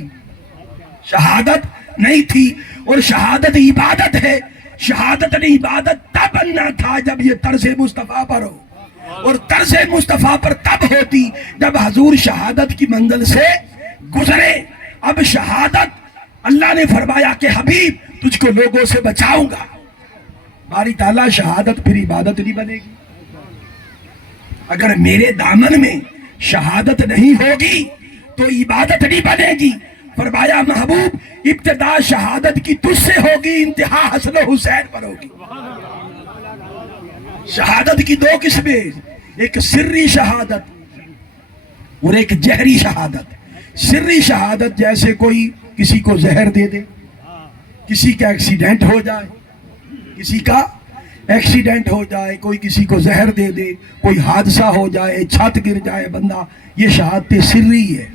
شہادت نہیں تھی. اور شہادت عبادت ہے. شہادت نہیں عبادت تب بننا تھا جب یہ طرز مصطفیٰ پر ہو. اور طرز مصطفیٰ پر تب ہوتی جب حضور شہادت کی منزل سے گزرے. اب شہادت، اللہ نے فرمایا کہ حبیب تجھ کو لوگوں سے بچاؤں گا. باری تعالیٰ شہادت پھر عبادت نہیں بنے گی. اگر میرے دامن میں شہادت نہیں ہوگی تو عبادت نہیں بنے گی. فرمایا محبوب ابتدا شہادت کی تجھ سے ہوگی، انتہا حسن و حسین پر ہوگی. شہادت کی دو قسمیں، ایک سری شہادت اور ایک جہری شہادت. سری شہادت جیسے کوئی کسی کو زہر دے دے، کسی کا ایکسیڈنٹ ہو جائے، کسی کا ایکسیڈنٹ ہو جائے، کوئی کسی کو زہر دے دے، کوئی حادثہ ہو جائے، چھت گر جائے بندہ، یہ شہادت سری ہے.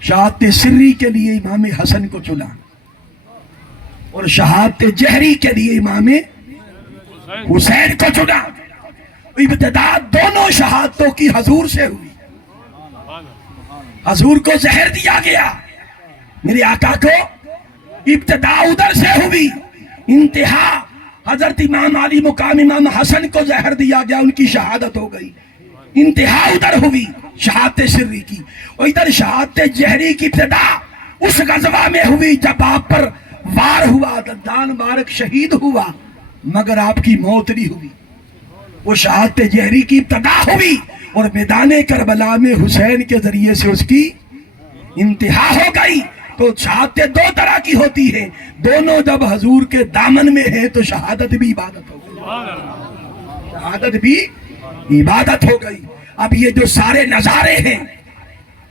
شہادت سری کے لیے امام حسن کو چنا اور شہادت جہری کے لیے امام حسین کو چنا. ابتدا دونوں شہادتوں کی حضور سے ہوئی. حضور کو زہر دیا گیا, میرے آقا کو ابتدا ادھر سے ہوئی, انتہا حضرت امام علی مقام امام حسن کو زہر دیا گیا, ان کی شہادت ہو گئی. انتہا ادھر ہوئی شہادت سری کی, اور ادھر شہادت جہری کی ابتدا اس غزوہ میں ہوئی جب آپ پر وار ہوا, دندان مبارک شہید ہوا, مگر آپ کی موت نہیں ہوئی. وہ شہادت جہری کی ابتدا ہوئی اور میدان کربلا میں حسین کے ذریعے سے اس کی انتہا ہو گئی. تو شہادتیں دو طرح کی ہوتی ہیں, دونوں جب حضور کے دامن میں ہیں تو شہادت بھی عبادت ہو گئی, شہادت بھی عبادت ہو گئی. اب یہ جو سارے نظارے ہیں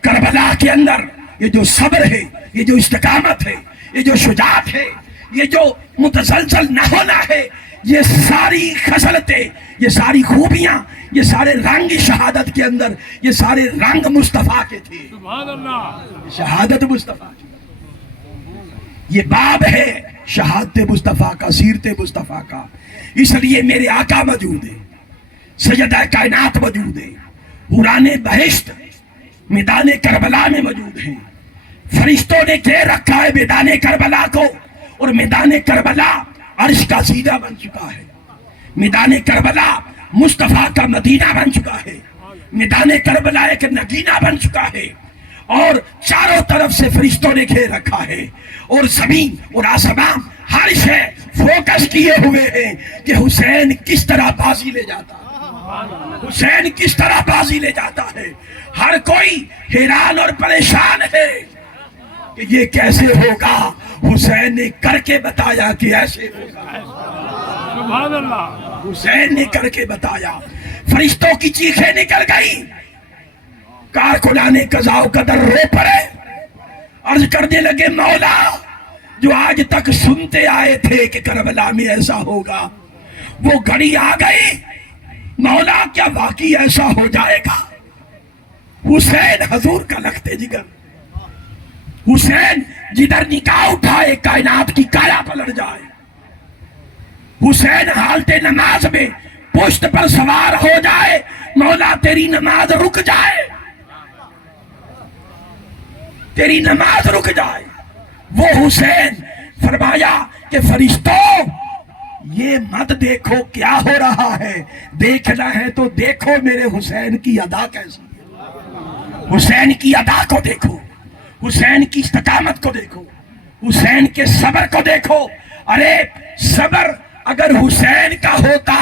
کربلا کے اندر, یہ جو صبر ہے, یہ جو استقامت ہے, یہ جو شجاعت ہے, یہ جو متزلزل نہ ہونا ہے, یہ ساری خصلتیں, یہ ساری خوبیاں, یہ سارے رنگ شہادت کے اندر, یہ سارے رنگ مصطفیٰ کے تھے. سبحان اللہ. شہادت مصطفیٰ کی, یہ باب ہے شہادت مصطفیٰ کا, سیرت مصطفیٰ کا. اس لیے میرے آقا موجود ہے, سیدہ کائنات موجود ہے, حوران بہشت میدان کربلا میں موجود ہیں. فرشتوں نے گھیر رکھا ہے میدان کربلا کو, اور میدان کربلا عرش کا سینہ بن چکا ہے. میدان کربلا مصطفیٰ کا مدینہ بن چکا ہے. میدان کربلا ایک نگینہ بن چکا ہے, اور چاروں طرف سے فرشتوں نے گھیر رکھا ہے, اور زمین اور آسمان ہر شے فوکس کیے ہوئے ہیں کہ حسین کس طرح بازی لے جاتا ہے, حسین کس طرح بازی لے جاتا ہے. ہر کوئی حیران اور پریشان ہے کہ یہ کیسے ہوگا. حسین نے کر کے بتایا کہ ایسے ہوگا. سبحان اللہ. حسین نے کر کے بتایا. فرشتوں کی چیخیں نکل گئی, کارکنان قضاء و قدر رو پڑے, عرض کرنے لگے مولا جو آج تک سنتے آئے تھے کہ کربلا میں ایسا ہوگا, وہ گھڑی آ گئی. مولا کیا واقعی ایسا ہو جائے گا؟ حسین حضور کا لخت جگر, حسین جدھر نکاح اٹھائے کائنات کی کایا پلٹ جائے. حسین حالت نماز میں پشت پر سوار ہو جائے, مولا تیری نماز رک جائے, تیری نماز رک جائے. وہ حسین فرمایا کہ فرشتوں یہ مت دیکھو کیا ہو رہا ہے, دیکھنا ہے تو دیکھو میرے حسین کی ادا کیسی ہے. حسین کی ادا کو دیکھو, حسین کی استقامت کو دیکھو, حسین کے صبر کو دیکھو. ارے صبر اگر حسین کا ہوتا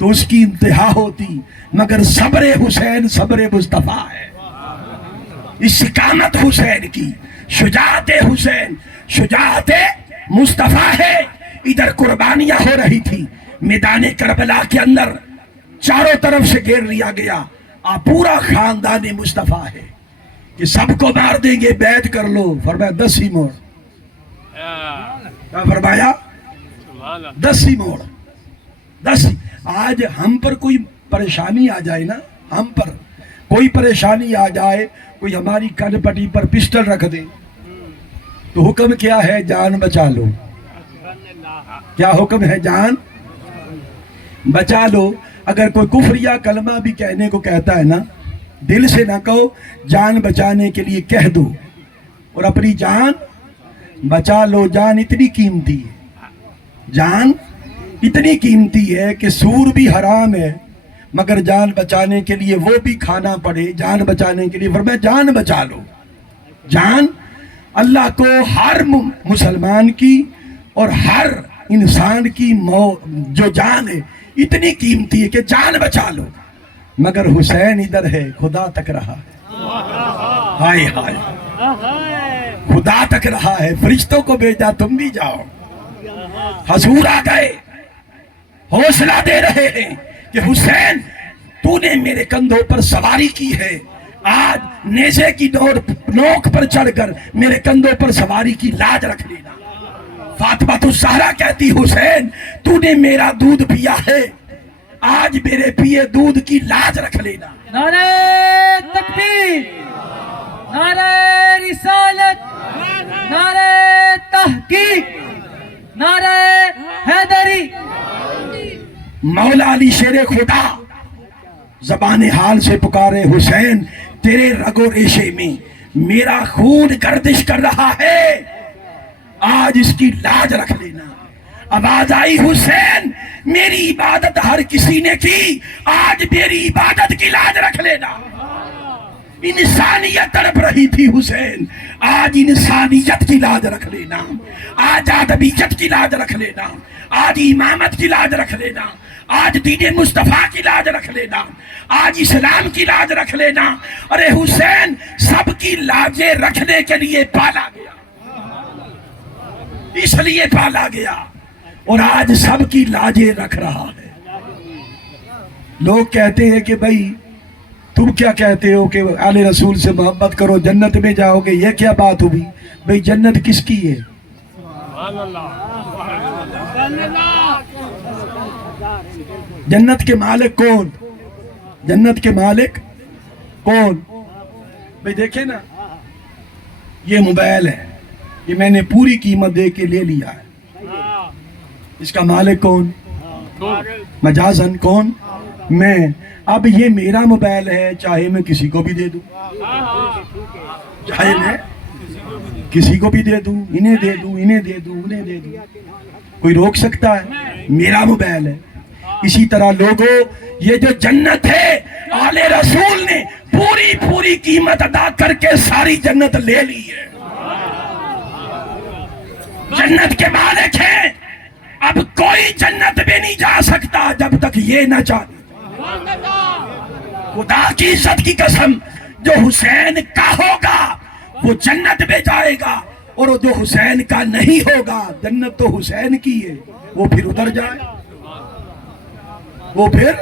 تو اس کی انتہا ہوتی, مگر صبر حسین صبر مصطفیٰ ہے. استقامت حسین کی, شجاعت حسین شجاعت مصطفیٰ ہے. ادھر قربانیاں ہو رہی تھی میدان کربلا کے اندر, چاروں طرف سے گھیر لیا گیا. پورا خاندان مصطفیٰ ہے کہ سب کو مار دیں گے, بیعت کر لو. فرمایا 10 ہی موڑ. کیا فرمایا؟ 10 ہی موڑ. 10. آج ہم پر کوئی پریشانی آ جائے نا, ہم پر کوئی پریشانی آ جائے, کوئی ہماری کن پٹی پر پسٹل رکھ دے تو حکم کیا ہے؟ جان بچا لو. کیا حکم ہے؟ جان بچا لو. اگر کوئی کفر یا کلمہ بھی کہنے کو کہتا ہے نا, دل سے نہ کہو, جان بچانے کے لیے کہہ دو اور اپنی جان بچا لو. جان اتنی قیمتی ہے, جان اتنی قیمتی ہے کہ سور بھی حرام ہے, مگر جان بچانے کے لیے وہ بھی کھانا پڑے. جان بچانے کے لیے فرمایا جان بچا لو. جان اللہ کو ہر مسلمان کی اور ہر انسان کی جو جان ہے اتنی قیمتی ہے کہ جان بچا لو. مگر حسین ادھر ہے, خدا تک رہا ہے. ہائے ہائے, خدا تک رہا ہے. فرشتوں کو بھیجا تم بھی جاؤ. حضور آ گئے, حوصلہ دے رہے ہیں کہ حسین تو نے میرے کندھوں پر سواری کی ہے, آج نیزے کی نوک پر چڑھ کر میرے کندھوں پر سواری کی لاج رکھ لینا. فاطمہ الزہرا کہتی حسین تو نے میرا دودھ پیا ہے, آج میرے پیے دودھ کی لاج رکھ لینا. نعرہ تکبیر, نعرہ رسالت, نعرہ تحقیق, نعرہ حیدری. مولا علی شیر خدا زبان حال سے پکارے حسین تیرے رگ و ریشے میں میرا خون گردش کر رہا ہے، آج اس کی لاج رکھ لینا۔ آواز آئی حسین میری عبادت ہر کسی نے کی، آج میری عبادت کی لاج رکھ لینا۔ انسانیت تڑپ رہی تھی حسین، آج انسانیت کی لاج رکھ لینا، آج آدمیت کی لاج رکھ لینا، آج امامت کی لاج رکھ لینا، آج دین مصطفیٰ کی لاج رکھ لینا، آج اسلام کی لاج رکھ لینا۔ ارے حسین سب کی لاجیں رکھنے کے لیے پالا گیا، اس لیے پالا گیا، اور آج سب کی لاجیں رکھ رہا ہے۔ لوگ کہتے ہیں کہ بھائی تم کیا کہتے ہو کہ آل رسول سے محبت کرو جنت میں جاؤ گے، یہ کیا بات ہوئی؟ بھائی جنت کس کی ہے؟ جنت کے مالک کون؟ جنت کے مالک کون؟ بھائی دیکھیں نا، یہ موبائل ہے، یہ میں نے پوری قیمت دے کے لے لیا ہے، اس کا مالک کون؟ مجازن کون؟ میں۔ اب یہ میرا موبائل ہے، چاہے میں کسی کو بھی دے دوں، چاہے میں کسی کو بھی دے دوں، انہیں دے دوں، انہیں دے دوں، انہیں دے دوں، کوئی روک سکتا ہے؟ میرا موبائل ہے۔ اسی طرح لوگوں یہ جو جنت ہے آل رسول نے پوری قیمت ادا کر کے ساری جنت لے لی ہے، جنت کے مالک ہیں۔ اب کوئی جنت میں نہیں جا سکتا جب تک یہ نہ چاہے۔ خدا کی عزت کی قسم، جو حسین کا ہوگا وہ جنت میں جائے گا، اور جو حسین کا نہیں ہوگا، جنت تو حسین کی ہے، وہ پھر ادھر جائے، وہ پھر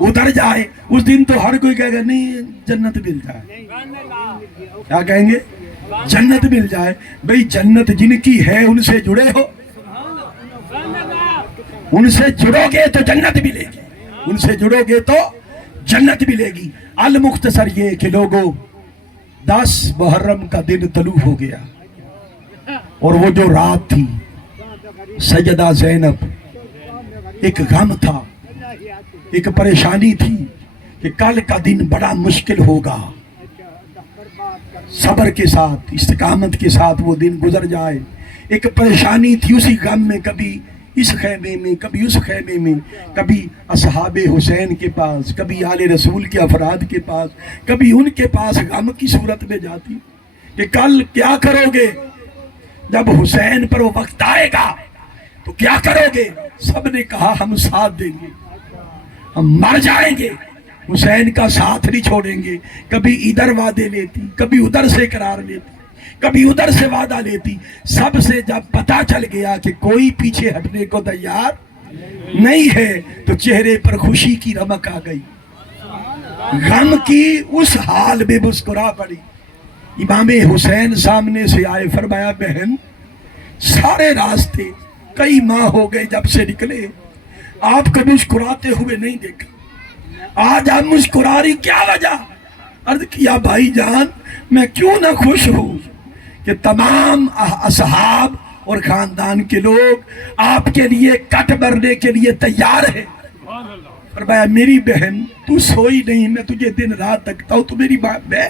ادھر جائے۔ اس دن تو ہر کوئی کہے گا نہیں جنت مل جائے، کیا کہیں گے؟ جنت مل جائے۔ بھئی جنت جن کی ہے ان سے جڑے ہو، ان سے جڑو گے تو جنت ملے گی، ان سے جڑو گے تو جنت ملے گی۔ المختصر یہ کہ لوگوں 10 محرم کا دن طلوع ہو گیا، اور وہ جو رات تھی سیدہ زینب، ایک غم تھا، ایک پریشانی تھی کہ کل کا دن بڑا مشکل ہوگا، صبر کے ساتھ استقامت کے ساتھ وہ دن گزر جائے۔ ایک پریشانی تھی، اسی غم میں کبھی اس خیمے میں، کبھی اس خیمے میں، کبھی اصحاب حسین کے پاس، کبھی آل رسول کے افراد کے پاس، کبھی ان کے پاس غم کی صورت میں جاتی کہ کل کیا کرو گے جب حسین پر وہ وقت آئے گا، تو کیا کرو گے؟ سب نے کہا ہم ساتھ دیں گے، ہم مر جائیں گے، حسین کا ساتھ نہیں چھوڑیں گے۔ کبھی ادھر وعدے لیتی، کبھی ادھر سے قرار لیتی، کبھی ادھر سے وعدہ لیتی۔ سب سے جب پتا چل گیا کہ کوئی پیچھے ہٹنے کو تیار نہیں ہے، تو چہرے پر خوشی کی رمق آ گئی، غم کی اس حال میں مسکرا پڑی۔ امام حسین سامنے سے آئے، فرمایا بہن سارے راستے کئی ماہ ہو گئے جب سے نکلے، آپ کو مسکراتے ہوئے نہیں دیکھا، آج آپ مسکرا رہی، کیا وجہ؟ عرض کیا بھائی جان میں کیوں نہ خوش ہوں کہ تمام اصحاب اور خاندان کے لوگ آپ کے لیے کٹ برنے کے لیے تیار ہیں۔ فرمایا میری بہن تو سوئی نہیں، میں تجھے دن رات تکتا ہوں، تو میری بہن ہے،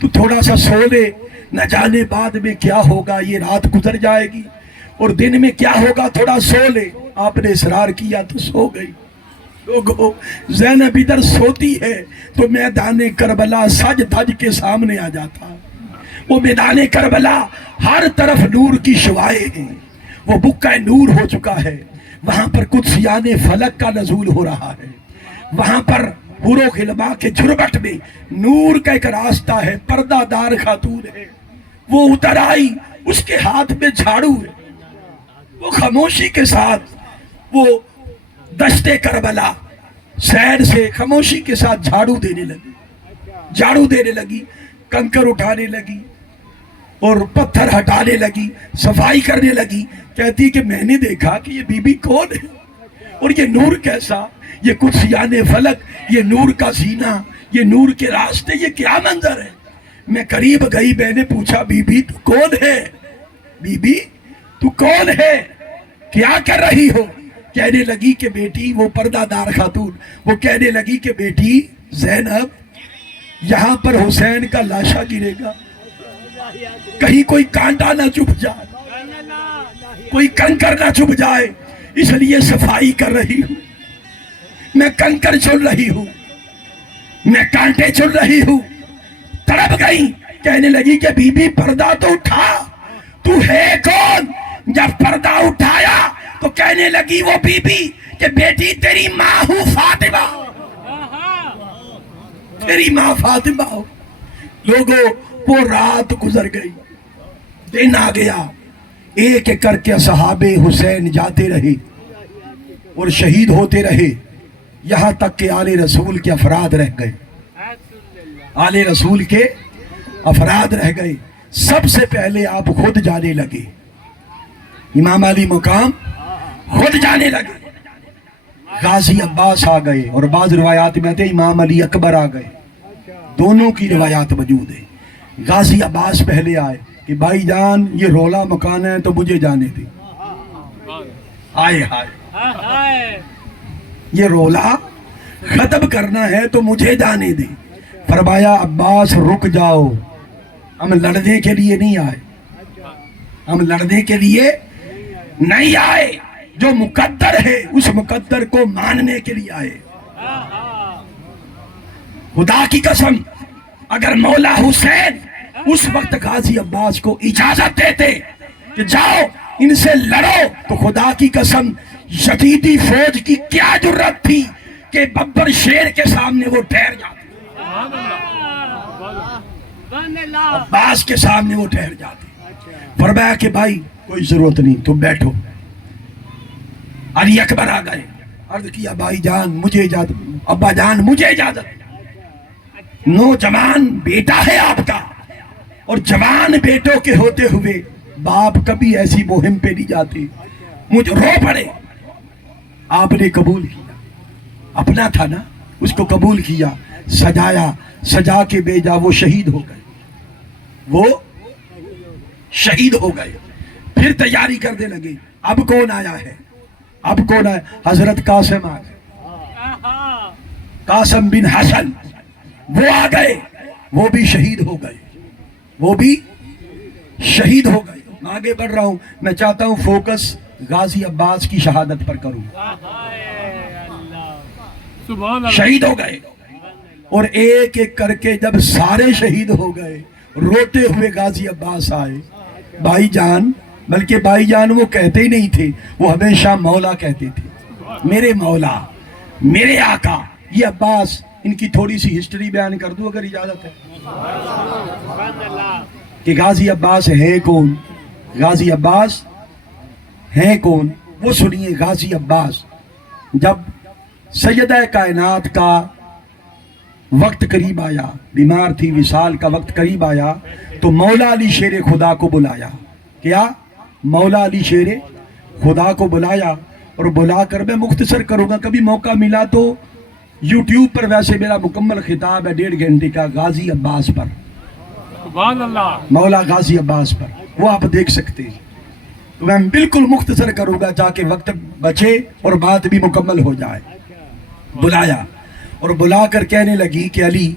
تو تھوڑا سا سو لے، نہ جانے بعد میں کیا ہوگا، یہ رات گزر جائے گی اور دن میں کیا ہوگا، تھوڑا سو لے۔ آپ نے اصرار کیا تو سو گئی۔ لوگوں زینب ادھر سوتی ہے تو میدان کربلا سج دھج کے سامنے آ جاتا۔ وہ میدان کربلا ہر طرف نور کی شعائیں ہیں، وہ بکہ نور ہو چکا ہے، وہاں پر قدسیان فلک کا نزول ہو رہا ہے، وہاں پر حور و غلما کے جھربٹ میں نور کا ایک راستہ ہے، پردہ دار خاتون ہے، وہ اتر آئی، اس کے ہاتھ میں جھاڑو ہے، وہ خاموشی کے ساتھ وہ دشت کربلا سیر سے خاموشی کے ساتھ جھاڑو دینے لگی، کنکر اٹھانے لگی اور پتھر ہٹانے لگی، صفائی کرنے لگی۔ کہتی کہ میں نے دیکھا کہ یہ بی بی کون ہے اور یہ نور کیسا، یہ قدسیان فلک، یہ نور کا زینہ، یہ نور کے راستے، یہ کیا منظر ہے۔ میں قریب گئی، میں نے پوچھا بی بی تو کون ہے، بی بی تو کون ہے، کیا کر رہی ہو؟ کہنے لگی کہ بیٹی، وہ پردہ دار خاتون، وہ کہنے لگی کہ بیٹی زینب، یہاں پر حسین کا لاشا گرے گا، کہیں کوئی کانٹا نہ چبھ جائے، کوئی کنکر نہ چبھ جائے، اس لیے صفائی کر رہی ہوں، میں کنکر چن رہی ہوں، میں کانٹے چن رہی ہوں۔ تڑپ گئی، کہنے لگی کہ بی بی پردہ تو اٹھا، تو ہے کون؟ جب پردہ اٹھایا تو کہنے لگی وہ بی بی کہ بیٹی تیری ماں ہوں فاطمہ، تیری ماں فاطمہ ہو۔ لوگوں، وہ رات گزر گئی، دن آ گیا، ایک ایک کر کے صحابے حسین جاتے رہے اور شہید ہوتے رہے، یہاں تک کہ آل رسول کے افراد رہ گئے، آل رسول کے افراد رہ گئے۔ سب سے پہلے آپ خود جانے لگے، امام علی مقام خود جانے لگے۔ غازی عباس آ گئے، اور بعض روایات میں آتے امام علی اکبر آ گئے، دونوں کی روایات موجود ہیں۔ غازی عباس پہلے آئے کہ بھائی جان یہ رولا مکان ہے تو مجھے جانے دے۔ آئے ہائے، یہ رولا ختم کرنا ہے تو مجھے جانے دے۔ فرمایا عباس رک جاؤ، ہم لڑنے کے لیے نہیں آئے، ہم لڑنے کے لیے نہیں آئے، جو مقدر ہے اس مقدر کو ماننے کے لیے آئے۔ خدا کی قسم، اگر مولا حسین اس وقت غازی عباس کو اجازت دیتے کہ جاؤ ان سے لڑو، تو خدا کی قسم یزیدی فوج کی کیا جرت تھی کہ ببر شیر کے سامنے وہ ٹھہر جاتے، عباس کے سامنے وہ ٹھہر جاتے۔ فرمایا کہ بھائی کوئی ضرورت نہیں، تم بیٹھو۔ علی اکبر آ گئے، عرض کیا بھائی جان مجھے اجازت، ابا جان مجھے اجازت، نوجوان بیٹا ہے آپ کا، اور جوان بیٹوں کے ہوتے ہوئے باپ کبھی ایسی مہم پہ نہیں جاتے۔ مجھے رو پڑے، آپ نے قبول کیا، اپنا تھا نا، اس کو قبول کیا، سجایا، سجا کے بھیجا، وہ شہید ہو گئے، وہ شہید ہو گئے۔ پھر تیاری کرنے لگے، اب کون آیا ہے، اب کون آیا؟ حضرت قاسم آ گئے، قاسم بن حسن وہ آ گئے، وہ بھی شہید ہو گئے، وہ بھی شہید ہو گئے۔ میں آگے بڑھ رہا ہوں، میں چاہتا ہوں فوکس غازی عباس کی شہادت پر کروں۔ شہید ہو گئے، اور ایک ایک کر کے جب سارے شہید ہو گئے، روتے ہوئے غازی عباس آئے، بھائی جان، بلکہ بھائی جان وہ کہتے ہی نہیں تھے، وہ ہمیشہ مولا کہتے تھے، میرے مولا، میرے آقا۔ یہ عباس، ان کی تھوڑی سی ہسٹری بیان کر دوں اگر اجازت ہے، کہ غازی عباس ہے کون، غازی عباس ہے کون، وہ سنیے۔ غازی عباس جب سیدہ کائنات کا وقت قریب آیا، بیمار تھی، وصال کا وقت قریب آیا، تو مولا علی شیر خدا کو بلایا۔ کیا؟ مولا علی شیر خدا کو بلایا، اور بلا کر میں مختصر کروں گا، کبھی موقع ملا تو یوٹیوب پر، ویسے میرا مکمل خطاب ہے 1.5 گھنٹے کا غازی عباس پر، سبحان اللہ، مولا غازی عباس پر، وہ آپ دیکھ سکتے ہیں۔ تو میں بالکل مختصر کروں گا تاکہ وقت بچے اور بات بھی مکمل ہو جائے۔ بلایا، اور بلا کر کہنے لگی کہ علی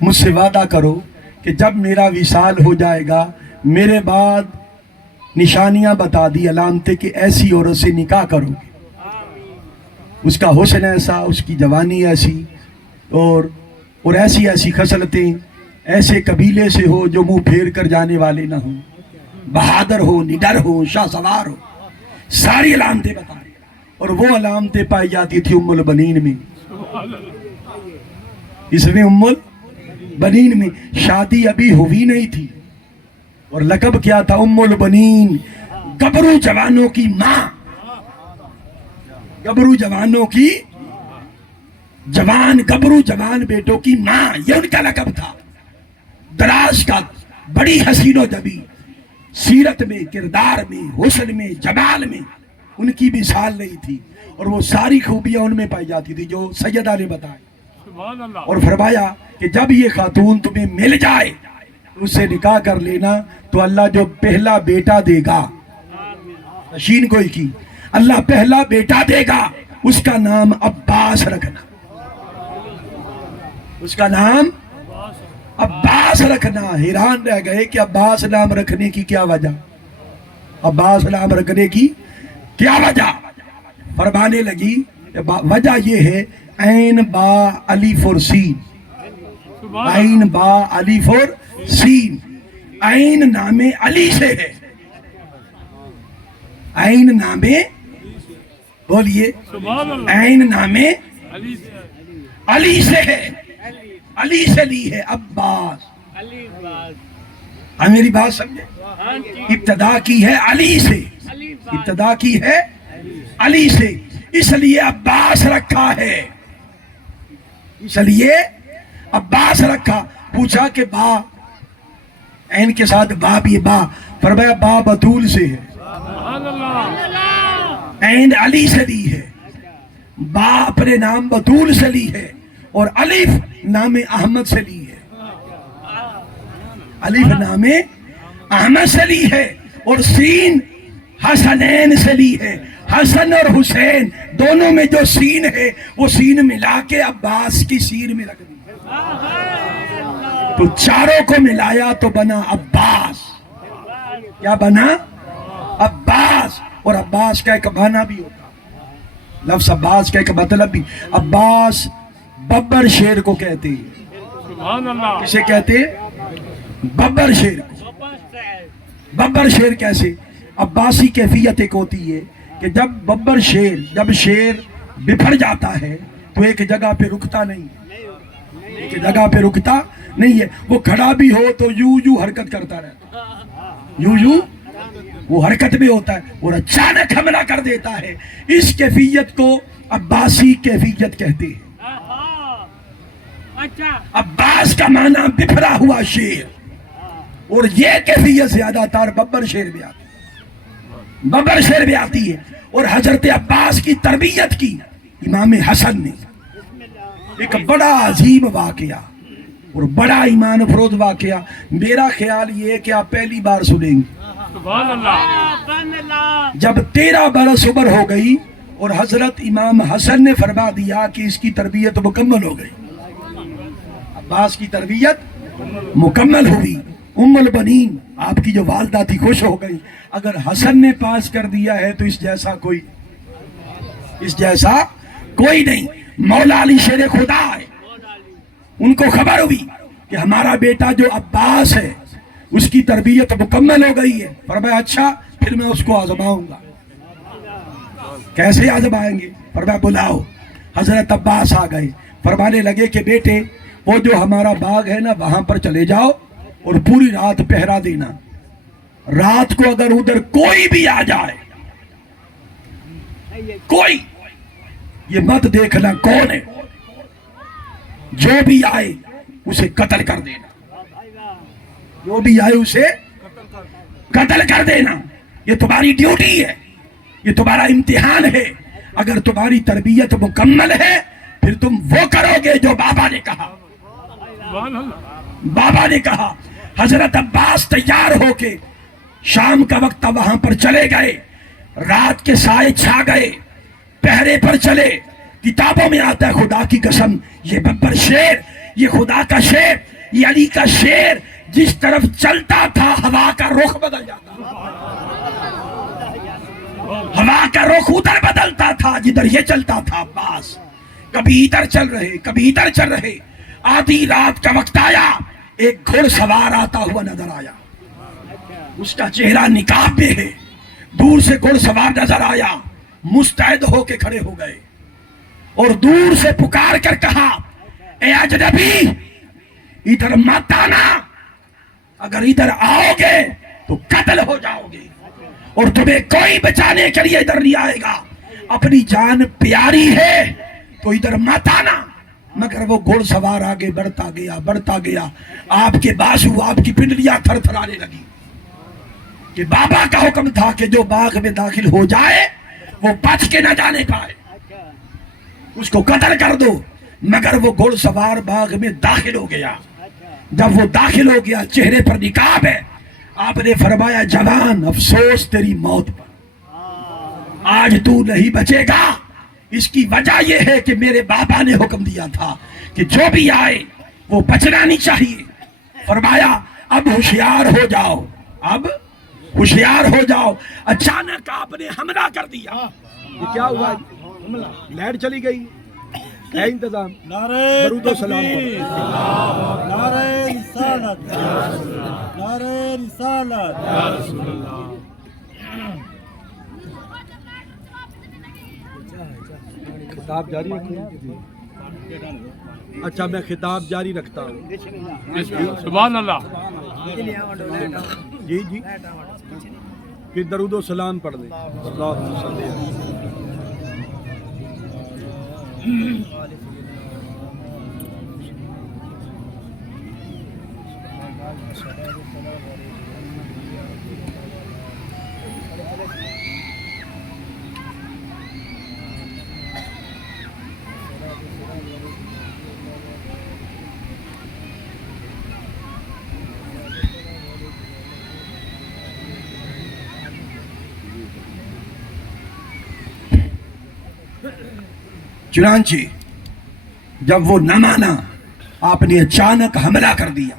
مجھ سے وعدہ کرو کہ جب میرا وصال ہو جائے گا، میرے بعد نشانیاں بتا دی، علامتیں، کہ ایسی عورت سے نکاح کرو گے، اس کا حسن ایسا، اس کی جوانی ایسی، اور ایسی ایسی خصلتیں، ایسے قبیلے سے ہو جو منہ پھیر کر جانے والے نہ ہوں، بہادر ہو، نڈر ہو، شاہ سوار ہو، ساری علامتیں بتائیں۔ اور وہ علامتیں پائی جاتی تھی ام البنین میں، اس میں ام البنین میں شادی ابھی ہوئی نہیں تھی، اور لقب کیا تھا؟ ام البنین، گبرو جوانوں کی ماں، گبرو جوانوں کی، جوان گبرو جوان بیٹوں کی ماں، یہ ان کا لقب تھا۔ دراز کا، بڑی حسین و جمیل، سیرت میں، کردار میں، حسن میں، جمال میں ان کی مثال نہیں تھی، اور وہ ساری خوبیاں ان میں پائی جاتی تھی جو سیدہ نے بتائی۔ سبحان اللہ، اور فرمایا کہ جب یہ خاتون تمہیں مل جائے اس سے نکاح کر لینا، تو اللہ جو پہلا بیٹا دے گا، نشین گوئی کی، اللہ پہلا بیٹا دے گا، اس کا نام عباس رکھنا، اس کا نام عباس رکھنا۔ حیران رہ گئے کہ عباس نام رکھنے کی کیا وجہ، عباس نام رکھنے کی کیا وجہ؟ فرمانے لگی وجہ یہ ہے عین با الف اور سین، عین با الف اور سین۔ عین نام علی سے ہے، عین نام، بولیے، سبحان اللہ، عین نام علی سے علی سے ہے، علی سے لی ہے عباس۔ ہم میری بات سمجھے، ابتدا کی ہے علی سے، ابتدا کی ہے علی سے، اس لیے عباس رکھا ہے، اس لیے عباس رکھا۔ پوچھا کہ با، عین کے ساتھ با بھی با، فرمایا با بطول سے ہے، سبحان اللہ، عین علی سے لی ہے، با اپنے نام بطول سے لی ہے، اور الف نام احمد سے لی ہے، الف نام احمد سے لی ہے، اور سین حسنین سے لی ہے۔ حسن اور حسین دونوں میں جو سین ہے وہ سین ملا کے عباس کی سین میں رکھ دی، تو چاروں کو ملایا تو بنا عباس۔ کیا بنا؟ عباس۔ اور عباس کا ایک معنی بھی ہوتا، لفظ عباس کا ایک مطلب بھی، عباس ببر شیر کو کہتے ہیں۔ سبحان اللہ، کسے کہتے ہیں؟ ببر شیر کو۔ ببر شیر کیسے؟ عباسی کیفیت ایک ہوتی ہے کہ جب ببر شیر، جب شیر بپھر جاتا ہے تو ایک جگہ پہ رکتا نہیں، ایک جگہ پہ رکتا نہیں ہے، وہ کھڑا بھی ہو تو یوں حرکت کرتا رہتا، یوں وہ حرکت میں ہوتا ہے، اور اچانک حملہ کر دیتا ہے۔ اس کیفیت کو عباسی کیفیت کہتے ہیں۔ عباس کا معنی بپھرا ہوا شیر، اور یہ کیفیت زیادہ تر ببر شیر میں آتی ہے، ببر شیر میں آتی ہے۔ اور حضرت عباس کی تربیت کی امام حسن نے ایک بڑا عظیم واقعہ اور بڑا ایمان افروز واقعہ، میرا خیال یہ ہے کہ آپ پہلی بار سنیں گے۔ سبحان اللہ، جب 13 برس عمر ہو گئی اور حضرت امام حسن نے فرما دیا کہ اس کی تربیت مکمل ہو گئی، عباس کی تربیت مکمل ہوئی، ام البنین آپ کی جو والدہ تھی خوش ہو گئی۔ اگر حسن نے پاس کر دیا ہے تو اس جیسا کوئی نہیں۔ مولا علی شیر خدا ہے، ان کو خبر ہوئی کہ ہمارا بیٹا جو عباس ہے اس کی تربیت مکمل ہو گئی ہے۔ فرمایا اچھا پھر میں اس کو آزماؤں گا۔ کیسے آزمائیں گے؟ فرمایا بلاؤ۔ حضرت عباس آ گئے، فرمانے لگے کہ بیٹے وہ جو ہمارا باغ ہے نا وہاں پر چلے جاؤ اور پوری رات پہرا دینا، رات کو اگر ادھر کوئی بھی آ جائے، کوئی، یہ مت دیکھنا کون ہے، جو بھی آئے اسے قتل کر دینا، جو بھی آئے اسے قتل کر دینا۔ یہ تمہاری ڈیوٹی ہے، یہ تمہارا امتحان ہے۔ اگر تمہاری تربیت مکمل ہے پھر تم وہ کرو گے جو بابا نے کہا۔ سبحان اللہ، بابا نے کہا۔ حضرت عباس تیار ہو کے شام کا وقت وہاں پر چلے گئے، رات کے سائے چھا گئے، پہرے پر چلے۔ کتابوں میں آتا ہے خدا کی قسم یہ ببر شیر، یہ خدا کا شیر، یہ علی کا شیر جس طرف چلتا تھا ہوا کا رخ بدل جاتا، ہوا کا رخ ادھر بدلتا تھا جدھر یہ چلتا تھا عباس۔ کبھی ادھر چل رہے، کبھی ادھر چل رہے۔ آدھی رات کا وقت آیا، ایک گھڑ سوار آتا ہوا نظر آیا، اس کا چہرہ نقاب میں ہے، دور سے گھڑ سوار نظر آیا، مستعد ہو کے کھڑے ہو گئے اور دور سے پکار کر کہا اے اجنبی ادھر مت آنا، اگر ادھر آؤ گے تو قتل ہو جاؤ گے اور تمہیں کوئی بچانے کے لیے ادھر نہیں آئے گا، اپنی جان پیاری ہے تو ادھر مت آنا۔ مگر وہ گھوڑ سوار آگے بڑھتا گیا، آپ کے بازو، آپ کی پنڈلیاں تھر تھرانے لگی کہ بابا کا حکم تھا کہ جو باغ میں داخل ہو جائے وہ بچ کے نہ جانے پائے، اس کو قتل کر دو۔ مگر وہ گھوڑ سوار باغ میں داخل ہو گیا۔ جب وہ داخل ہو گیا چہرے پر نقاب ہے، آپ نے فرمایا جوان افسوس تیری موت پر، آج تو نہیں بچے گا. اس کی وجہ یہ ہے کہ میرے بابا نے حکم دیا تھا کہ جو بھی آئے وہ بچنا نہیں چاہیے. فرمایا اب ہوشیار ہو جاؤ, اب ہوشیار ہو جاؤ. اچانک آپ نے حملہ کر دیا. یہ کیا ہوا؟ لائٹ چلی گئی. ہے انتظام؟ درود و سلام پڑھو. نعرہ رسالت، نعرہ رسالت. خطاب جاری رکھوں؟ اچھا میں خطاب جاری رکھتا ہوں. سبحان اللہ. جی جی پھر درود و سلام پڑھ دیں. اللہم صلی علی چنانچہ جب وہ نہ مانا آپ نے اچانک حملہ کر دیا.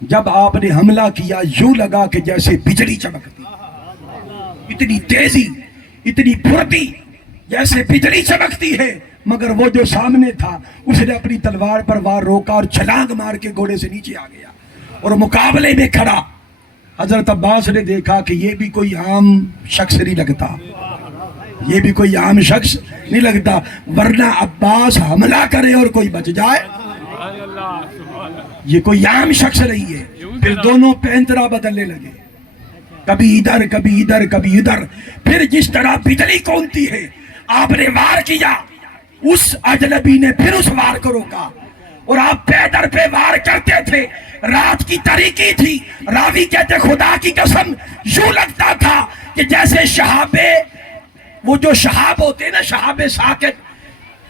جب آپ نے حملہ کیا یوں لگا کہ جیسے بجلی چمکتی, اتنی تیزی اتنی پھرتی جیسے بجلی چمکتی ہے. مگر وہ جو سامنے تھا اس نے اپنی تلوار پر وار روکا اور چھلانگ مار کے گھوڑے سے نیچے آ گیا اور مقابلے میں کھڑا. حضرت عباس نے دیکھا کہ یہ بھی کوئی عام شخص نہیں لگتا, یہ بھی کوئی عام شخص نہیں لگتا, ورنہ عباس حملہ کرے اور کوئی بچ جائے, یہ کوئی عام شخص نہیں ہے. پھر دونوں پینترا بدلنے لگے, کبھی ادھر کبھی ادھر کبھی ادھر. پھر جس طرح بجلی کونتی ہے آپ نے وار کیا, اس اجنبی نے پھر اس وار کو روکا اور آپ پیدر پہ وار کرتے تھے. رات کی تاریکی تھی. راوی کہتے خدا کی قسم یوں لگتا تھا کہ جیسے شہابے, وہ جو شہاب ہوتے نا, شہاب ساکت,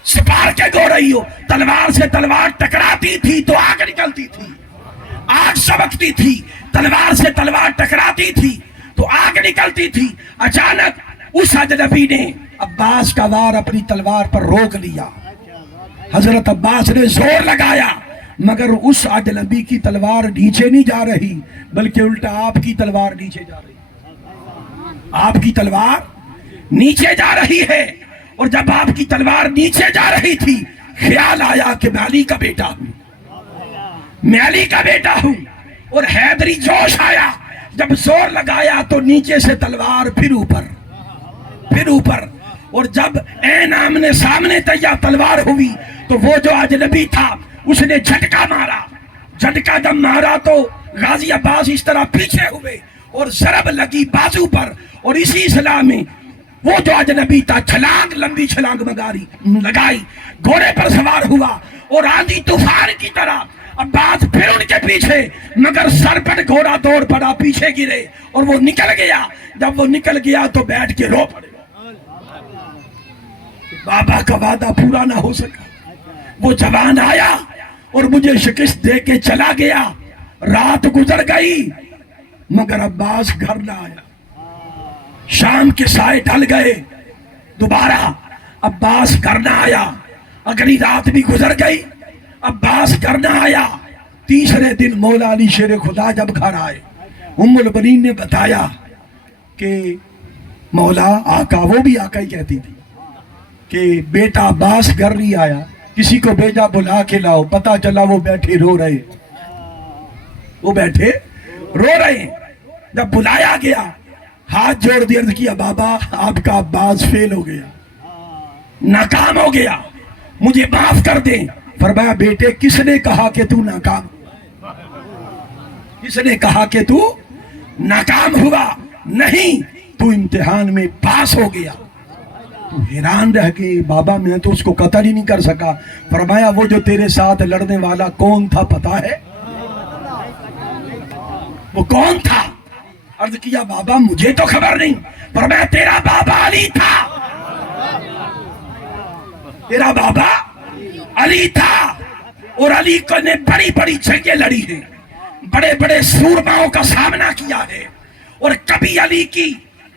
سپار کے گو رہی ہو, تلوار سے تلوار ٹکراتی تھی تو آگ نکلتی تھی, آگ سبکتی تھی. تلوار سے تلوار ٹکراتی تھی تو آگ نکلتی تھی. اچانک اس اجنبی نے عباس کا وار اپنی تلوار پر روک لیا. حضرت عباس نے زور لگایا مگر اس اجنبی کی تلوار نیچے نہیں جا رہی بلکہ الٹا آپ کی تلوار نیچے جا رہی, آپ کی تلوار نیچے جا رہی ہے. اور جب آپ کی تلوار نیچے جا رہی تھی خیال آیا کہ میں علی کا بیٹا ہوں, میں علی کا بیٹا ہوں. اور حیدری جوش آیا, جب زور لگایا تو نیچے سے تلوار پھر اوپر, پھر اوپر. اور جب عین آمنے سامنے تیا تلوار ہوئی تو وہ جو اجنبی تھا اس نے جھٹکا مارا. جھٹکا جب مارا تو غازی عباس اس طرح پیچھے ہوئے اور ضرب لگی بازو پر. اور اسی اصلاح میں وہ جو اجنبی تھا چھلانگ, لمبی چھلانگ لگائی, گھوڑے پر سوار ہوا اور آندھی طوفان کی طرح عباس پھر ان کے پیچھے, مگر سر پر گھوڑا دوڑ پڑا, پیچھے گرے اور وہ نکل گیا. جب وہ نکل گیا تو بیٹھ کے رو پڑے. بابا کا وعدہ پورا نہ ہو سکا. وہ جوان آیا اور مجھے شکست دے کے چلا گیا. رات گزر گئی مگر عباس گھر نہ آیا. شام کے سائے ڈھل گئے, دوبارہ عباس گھر نہ آیا. اگلی رات بھی گزر گئی, عباس گھر نہ آیا. تیسرے دن مولا علی شیر خدا جب گھر آئے, ام البنین نے بتایا کہ مولا آقا, وہ بھی آقا ہی کہتی تھی, کہ بیٹا عباس گھر نہیں آیا, کسی کو بھیجا بلا کے لاؤ. پتا چلا وہ بیٹھے رو رہے, وہ بیٹھے رو رہے. جب بلایا گیا ہاتھ جوڑ دیا, عرض کیا بابا آپ کا عباس فیل ہو گیا, ناکام ہو گیا, مجھے معاف کر دیں. فرمایا بیٹے کس نے کہا کہ تو ناکام, کس نے کہا کہ تو ناکام ہوا؟ نہیں, تو امتحان میں پاس ہو گیا. تو حیران رہ گئے, بابا میں تو اس کو قتل ہی نہیں کر سکا. فرمایا وہ جو تیرے ساتھ لڑنے والا کون تھا پتا ہے؟ وہ کون تھا؟ عرض کیا بابا مجھے تو خبر نہیں. فرمایا تیرا بابا علی تھا, تیرا بابا علی تھا. اور علی کو نے بڑی بڑی جنگیں لڑی ہیں, بڑے بڑے سورماؤں کا سامنا کیا ہے. اور کبھی علی کی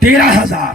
13,000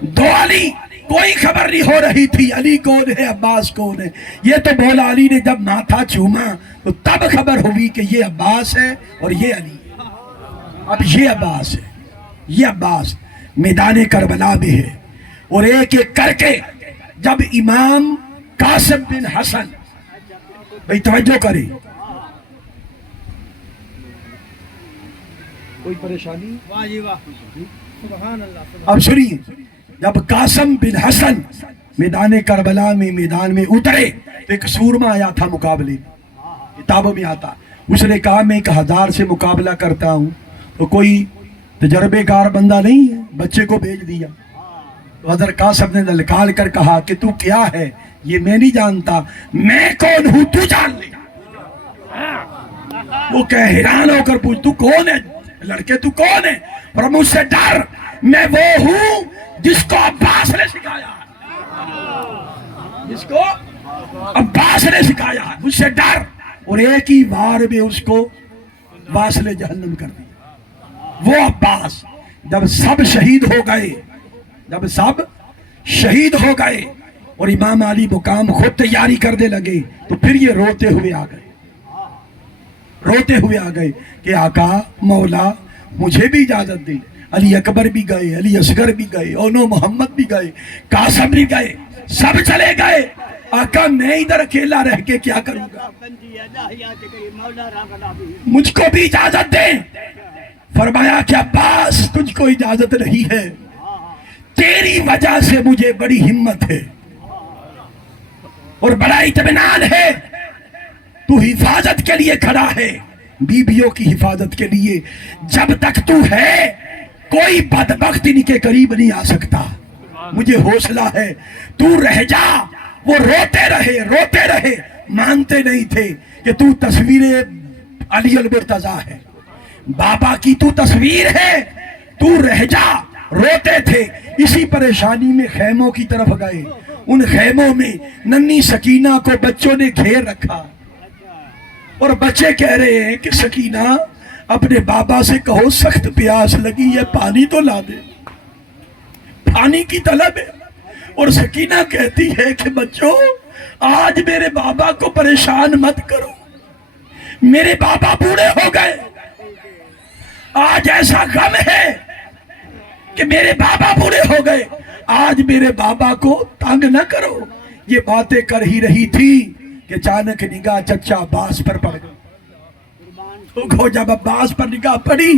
دو علی کوئی خبر نہیں ہو رہی تھی علی کون ہے عباس کون ہے. یہ تو مولا علی نے جب ماتھا چوما تو تب خبر ہوئی کہ یہ عباس ہے اور یہ علی ہے. اب یہ عباس ہے، یہ عباس میدان کربلا میں ہے. اور ایک ایک کر کے جب امام قاسم بن حسن، بھئی توجہ کریں، کوئی پریشانی؟ واہ جی واہ، سبحان اللہ. اب سنیے، جب قاسم بن حسن میدان کربلا میں میدان میں اترے تو ایک سورما آیا تھا مقابلے میں، کتابوں میں آتا. اس نے کہا میں 1000 سے مقابلہ کرتا ہوں. تو کوئی تجربے کار بندہ نہیں ہے، بچے کو بھیج دیا. تو حضرت قاسم نے للکار کر کہا کہ تو کیا ہے؟ یہ میں نہیں جانتا. میں کون ہوں تو جان لے. وہ کہ حیران ہو کر پوچھ تو کون ہے لڑکے، تو کون ہے؟ اور مجھ سے ڈر، میں وہ ہوں جس کو عباس نے سکھایا، جس کو عباس نے سکھایا. مجھ سے ڈر. اور ایک ہی بار میں اس کو واصل جہنم کر دیا. وہ عباس جب سب شہید ہو گئے، جب سب شہید ہو گئے اور امام علی مقام خود تیاری کرنے لگے تو پھر یہ روتے ہوئے آ گئے، روتے ہوئے آ گئے کہ آقا مولا مجھے بھی اجازت دے. علی اکبر بھی گئے، علی اصغر بھی گئے، اونو محمد بھی گئے، قاسم بھی گئے، سب چلے گئے. آقا میں ادھر اکیلا رہ کے کیا کروں گا، مجھ کو بھی اجازت دیں. فرمایا کہ عباس تجھ کو اجازت نہیں ہے، تیری وجہ سے مجھے بڑی ہمت ہے اور بڑا اطمینان ہے. تو حفاظت کے لیے کھڑا ہے، بیویوں کی حفاظت کے لیے. جب تک تو ہے کوئی بدبخت ان کے قریب نہیں آ سکتا. مجھے حوصلہ ہے، تو رہ جا. وہ روتے رہے، مانتے نہیں تھے کہ تو تصویر علی المرتضیٰ ہے، بابا کی تو تصویر ہے، تو رہ جا. روتے تھے. اسی پریشانی میں خیموں کی طرف گئے. ان خیموں میں ننھی سکینہ کو بچوں نے گھیر رکھا اور بچے کہہ رہے ہیں کہ سکینہ اپنے بابا سے کہو سخت پیاس لگی ہے، پانی تو لا دے، پانی کی طلب ہے. اور سکینہ کہتی ہے کہ بچوں آج میرے بابا کو پریشان مت کرو، میرے بابا بوڑھے ہو گئے، آج ایسا غم ہے کہ میرے بابا بوڑھے ہو گئے، آج میرے بابا کو تنگ نہ کرو. یہ باتیں کر ہی رہی تھی کہ اچانک نگاہ چچا عباس پر پڑ گئی. تو جب عباس پر نگاہ پڑی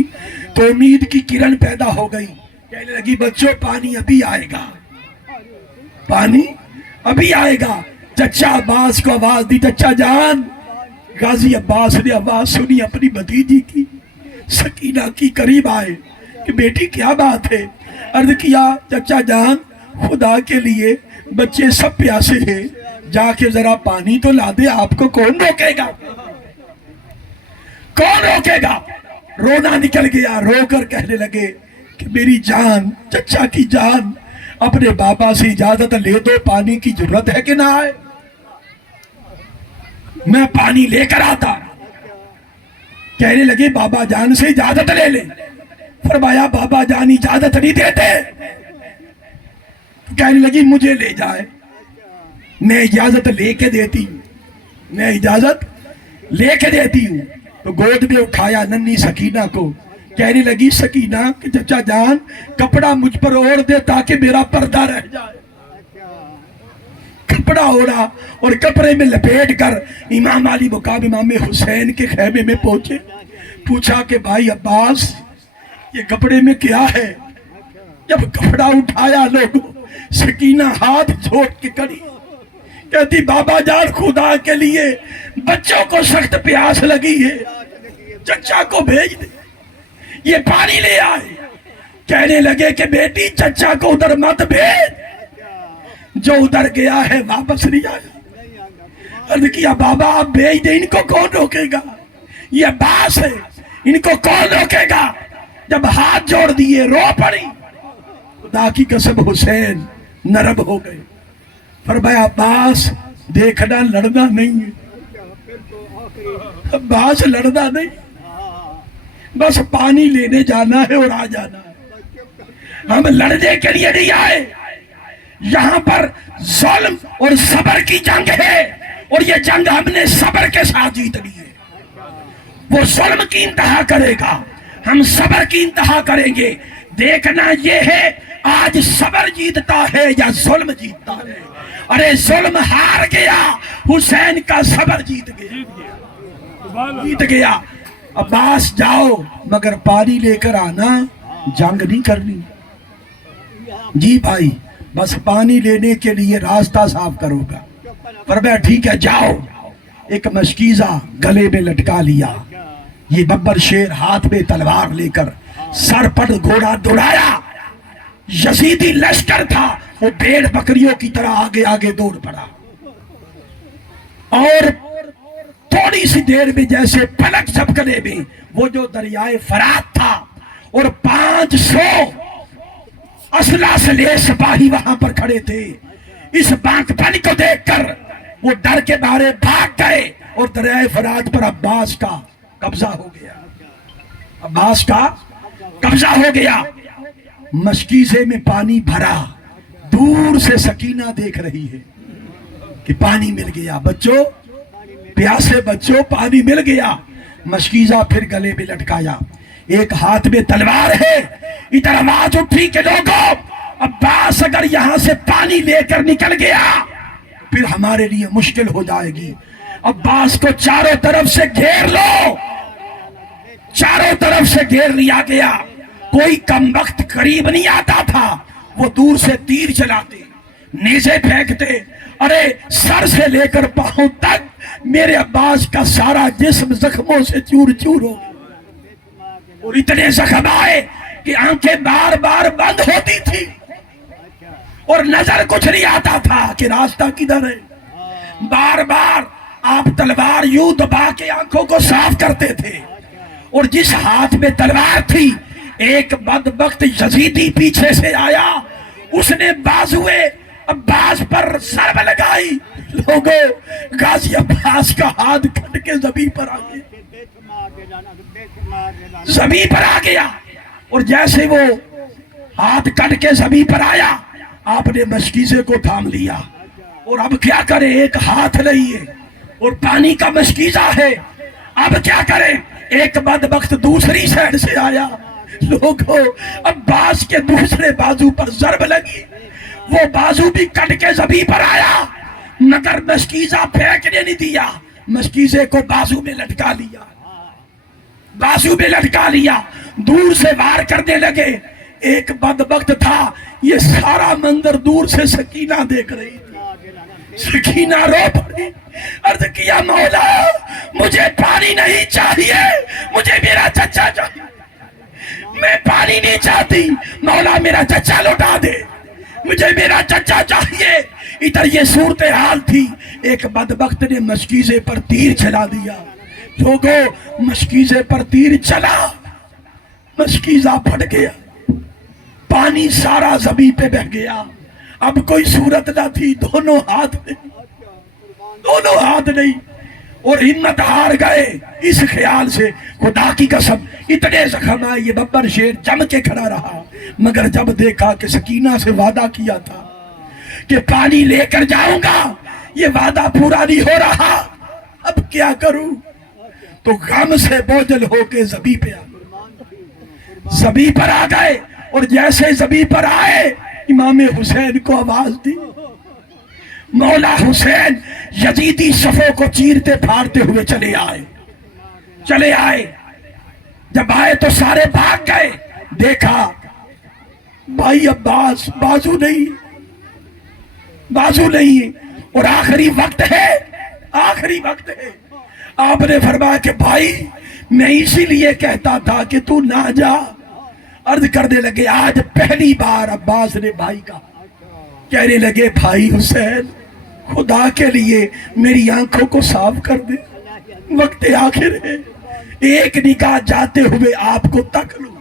تو امید کی کرن پیدا ہو گئی. کہنے لگی بچوں پانی ابھی آئے گا، پانی ابھی آئے گا. چچا عباس کو آواز دی، چچا جان. غازی عباس نے آواز سنی اپنی بھتیجی کی، سکینہ کی، قریب آئے کہ بیٹی کیا بات ہے. عرض کیا چچا جان خدا کے لیے بچے سب پیاسے ہیں، جا کے ذرا پانی تو لا دے، آپ کو کون روکے گا، کون روکے گا. رونا نکل گیا. رو کر کہنے لگے کہ میری جان، چچا کی جان، اپنے بابا سے اجازت لے دو، پانی کی ضرورت ہے کہ نہ آئے، میں پانی لے کر آتا. کہنے لگے بابا جان سے اجازت لے لے. فرمایا بابا جان اجازت نہیں دیتے. کہنے لگی مجھے لے جائے، میں اجازت لے کے دیتی ہوں، میں اجازت لے کے دیتی ہوں. تو گود میں اٹھایا ننھی سکینہ کو. کہنے لگی سکینہ کہ چچا جان کپڑا مجھ پر اوڑھ دے تاکہ میرا پردہ رہ جائے. کپڑا اوڑھا اور کپڑے میں لپیٹ کر امام علی مقام امام حسین کے خیمے میں پہنچے. پوچھا کہ بھائی عباس یہ کپڑے میں کیا ہے. جب کپڑا اٹھایا لوگوں، سکینہ ہاتھ جوڑ کے کھڑی کہتی بابا جان خدا کے لیے بچوں کو سخت پیاس لگی ہے، چچا کو بھیج دے، یہ پانی لے آئے. کہنے لگے کہ بیٹی چچا کو ادھر مت بھیج، جو ادھر گیا ہے واپس نہیں آیا. عرض کیا بابا آپ بھیج دیں، ان کو کون روکے گا، یہ عباس ہے، ان کو کون روکے گا. جب ہاتھ جوڑ دیے رو پڑی. خدا کی قسم حسین نرم ہو گئے. فرمایا عباس دیکھنا لڑنا نہیں ہے، عباس لڑنا نہیں، بس پانی لینے جانا ہے اور آ جانا ہے. ہم لڑنے کے لیے نہیں آئے، یہاں پر ظلم اور صبر کی جنگ ہے، اور یہ جنگ ہم نے صبر کے ساتھ جیت لی ہے۔ وہ ظلم کی انتہا کرے گا، ہم صبر کی انتہا کریں گے۔ دیکھنا یہ ہے آج صبر جیتتا ہے یا ظلم جیتتا ہے۔ ارے ظلم ہار گیا، حسین کا صبر جیت گیا۔ عباس جاؤ مگر پانی لے کر آنا، جنگ نہیں کرنی۔ جی بھائی بس پانی لینے کے لیے راستہ صاف کرو گا۔ فرمایا ٹھیک ہے جاؤ۔ ایک مشکیزہ گلے میں لٹکا لیا، یہ ببر شیر ہاتھ میں تلوار لے کر سر پر گھوڑا دوڑایا۔ یزیدی لشکر تھا، وہ بھیڑ بکریوں کی طرح آگے آگے دوڑ پڑا، اور تھوڑی سی دیر میں جیسے پلک جھپکنے میں وہ جو دریائے فرات تھا اور 500 اسلحہ سے لیس سپاہی وہاں پر کھڑے تھے، اس بانک پن کو دیکھ کر وہ ڈر کے مارے بھاگ گئے، اور دریائے فرات پر عباس کا قبضہ ہو گیا۔ عباس کا قبضہ ہو گیا۔ مشکیزے میں پانی بھرا، دور سے سکینہ دیکھ رہی ہے کہ پانی مل گیا، بچوں پیاسے بچوں پانی مل گیا۔ مشکیزہ پھر گلے میں لٹکایا، ایک ہاتھ میں تلوار ہے۔ ادھر آواز اٹھی کہ لوگوں عباس اگر یہاں سے پانی لے کر نکل گیا پھر ہمارے لیے مشکل ہو جائے گی۔ عباس کو چاروں طرف سے گھیر لو، چاروں طرف سے گھیر لیا گیا۔ کوئی کم وقت قریب نہیں آتا تھا، وہ دور سے تیر چلاتے، نیزے پھینکتے، ارے سر سے لے کر پاؤں تک میرے عباس کا سارا جسم زخموں سے چور چور ہو گیا، اور اتنے زخم آئے کہ آنکھیں بار بار بند ہوتی تھی اور نظر کچھ نہیں آتا تھا کہ راستہ کدھر ہے۔ بار بار آپ تلوار یوں دبا کے آنکھوں کو صاف کرتے تھے، اور جس ہاتھ میں تلوار تھی ایک بدبخت یزیدی پیچھے سے آیا، اس نے بازوئے عباس پر ضرب لگائی۔ لوگوں غازی عباس کا ہاتھ کٹ کے زمین پر آ گیا، زمین پر آ گیا، اور جیسے وہ ہاتھ کٹ کے زمین پر آیا آپ نے مشکیزے کو تھام لیا، اور اب کیا کریں، ایک ہاتھ نہیں ہے اور پانی کا مشکیزہ ہے، اب کیا کریں۔ ایک بدبخت دوسری سائڈ سے آیا، لوگوں عباس کے دوسرے بازو پر ضرب لگی، وہ بازو بھی کٹ کے زمین پر آیا، مگر مشکیزہ پھینکنے نہیں دیا، مشکیزے کو بازو میں لٹکا لیا، بازو میں لٹکا لیا، دور سے وار کرنے لگے۔ ایک بدبخت تھا، یہ سارا منظر دور سے سکینہ دیکھ رہی تھی، سکینہ رو پڑی، عرض کیا مولا مجھے پانی نہیں چاہیے، مجھے میرا چچا چاہیے، میں پانی نہیں چاہتی، مولا میرا چچا لوٹا دے، مجھے میرا چچا چاہیے۔ ادھر یہ صورتحال تھی، ایک بدبخت نے مشکیزے پر تیر چلا دیا، لوگوں مشکیزے پر تیر چلا، مشکیزہ پھٹ گیا، پانی سارا زمین پہ بہ گیا، اب کوئی صورت نہ تھی، دونوں ہاتھ نہیں، اور ہمت ہار گئے اس خیال سے، خدا کی قسم اتنے زخم آئے، یہ ببر شیر جم کے کھڑا رہا، مگر جب دیکھا کہ سکینہ سے وعدہ کیا تھا کہ پانی لے کر جاؤں گا، یہ وعدہ پورا نہیں ہو رہا، اب کیا کروں، تو غم سے بوجھل ہو کے زمین پہ زمین پر آ گئے، اور جیسے زمین پر آئے امام حسین کو آواز دی، مولا حسین یزیدی صفوں کو چیرتے پھاڑتے ہوئے چلے آئے، جب آئے تو سارے بھاگ گئے، دیکھا بھائی عباس بازو نہیں، اور آخری وقت ہے، آپ نے فرمایا کہ بھائی میں اسی لیے کہتا تھا کہ تو نہ جا۔ عرض کرنے لگے آج پہلی بار عباس نے بھائی کا، کہنے لگے بھائی حسین خدا کے لیے میری آنکھوں کو صاف کر دے، وقت آخر ہے، ایک نگاہ جاتے ہوئے آپ کو تک لوں،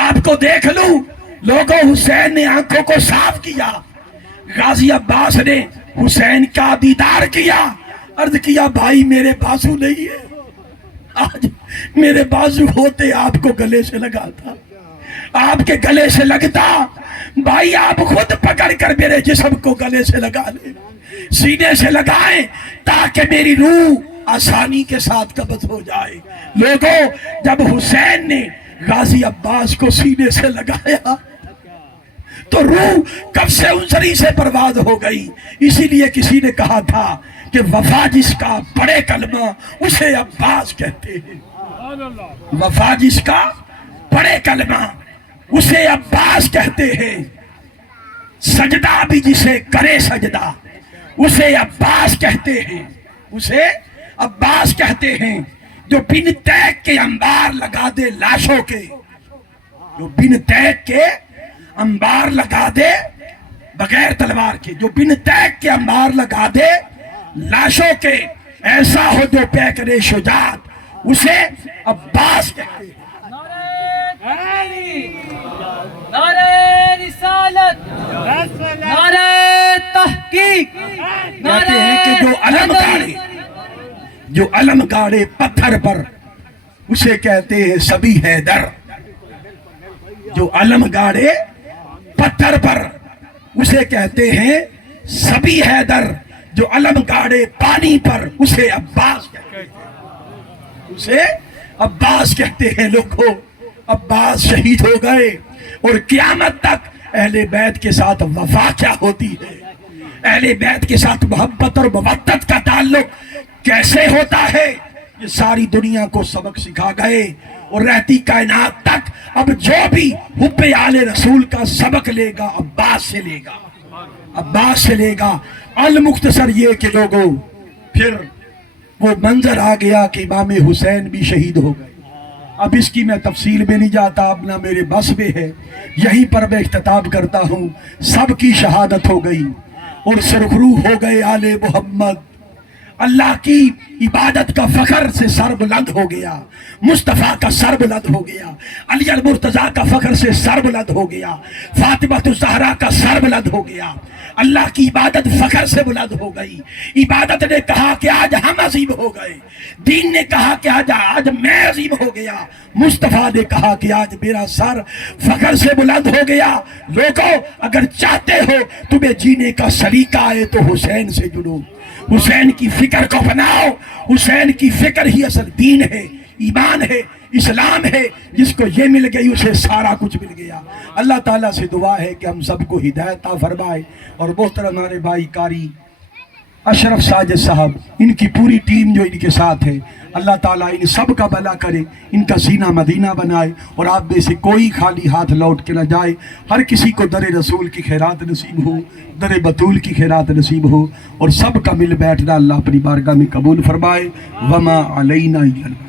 آپ کو دیکھ لوں۔ لوگوں حسین نے آنکھوں کو صاف کیا، غازی عباس نے حسین کا دیدار کیا، عرض کیا بھائی میرے بازو نہیں ہے، آج میرے بازو ہوتے آپ کو گلے سے لگاتا، آپ کے گلے سے لگتا، بھائی آپ خود پکڑ کر میرے جسم کو گلے سے لگا لیں، سینے سے لگائیں تاکہ میری روح آسانی کے ساتھ قبض ہو جائے۔ لوگوں، جب حسین نے غازی عباس کو سینے سے لگایا تو روح کب سے انصری سے برباد ہو گئی۔ اسی لیے کسی نے کہا تھا کہ وفا جس کا پڑھے کلمہ اسے عباس کہتے ہیں، وفا جس کا پڑھے کلمہ اسے عباس کہتے ہیں، سجدہ بھی جسے کرے سجدہ اسے عباس کہتے ہیں، اسے عباس کہتے ہیں۔ جو بن تیگ کے انبار لگا دے لاشوں کے، جو بن تیگ کے انبار لگا دے بغیر تلوار کے، جو بن تیگ کے انبار لگا دے لاشوں کے، ایسا ہو جو پے کرے شجاعت اسے عباس کہتے ہیں۔ نعرہ رسالت، نعرہ تحقیق، کہتے ہیں کہ جو علم گاڑے پتھر پر اسے کہتے ہیں سبی حیدر، جو علم گاڑے پتھر پر اسے کہتے ہیں سبی حیدر، جو علم گاڑے پانی پر اسے عباس کہتے ہیں، اسے عباس کہتے ہیں۔ لوگوں، عباس شہید ہو گئے، اور قیامت تک اہل بیت کے ساتھ وفا کیا ہوتی ہے، اہل بیت کے ساتھ محبت اور مودت کا تعلق کیسے ہوتا ہے، یہ ساری دنیا کو سبق سکھا گئے، اور رہتی کائنات تک اب جو بھی حب آل رسول کا سبق لے گا عباس سے لے گا، عباس سے لے گا۔ المختصر یہ کہ لوگوں، پھر وہ منظر آ گیا کہ امام حسین بھی شہید ہو گئے۔ اب اس کی میں تفصیل میں نہیں جاتا، اب نہ میرے بس میں ہے، یہیں پر میں اختتام کرتا ہوں۔ سب کی شہادت ہو گئی اور سرخرو ہو گئے آل محمد، اللہ کی عبادت کا فخر سے سر بلند ہو گیا، مصطفیٰ کا سر بلند ہو گیا، علی المرتضیٰ کا فخر سے سر بلند ہو گیا، فاطمہ الزہرا کا سر بلند ہو گیا، اللہ کی عبادت فخر سے بلند ہو گئی۔ عبادت نے کہا کہ آج ہم عظیم ہو گئے، دین نے کہا کہ آج میں عظیم ہو گیا، مصطفیٰ نے کہا کہ آج میرا سر فخر سے بلند ہو گیا۔ لوگوں، اگر چاہتے ہو تمہیں جینے کا سلیقہ آئے تو حسین سے جڑو، حسین کی فکر کو بناؤ، حسین کی فکر ہی اصل دین ہے، ایمان ہے، اسلام ہے۔ جس کو یہ مل گئی اسے سارا کچھ مل گیا۔ اللہ تعالیٰ سے دعا ہے کہ ہم سب کو ہدایت عطا فرمائے، اور محترم ہمارے بھائی قاری اشرف ساجد صاحب، ان کی پوری ٹیم جو ان کے ساتھ ہے، اللہ تعالیٰ ان سب کا بھلا کرے، ان کا سینہ مدینہ بنائے، اور آپ میں سے کوئی خالی ہاتھ لوٹ کے نہ جائے۔ ہر کسی کو در رسول کی خیرات نصیب ہو، در بطول کی خیرات نصیب ہو، اور سب کا مل بیٹھنا اللہ اپنی بارگاہ میں قبول فرمائے۔ وما علینا الا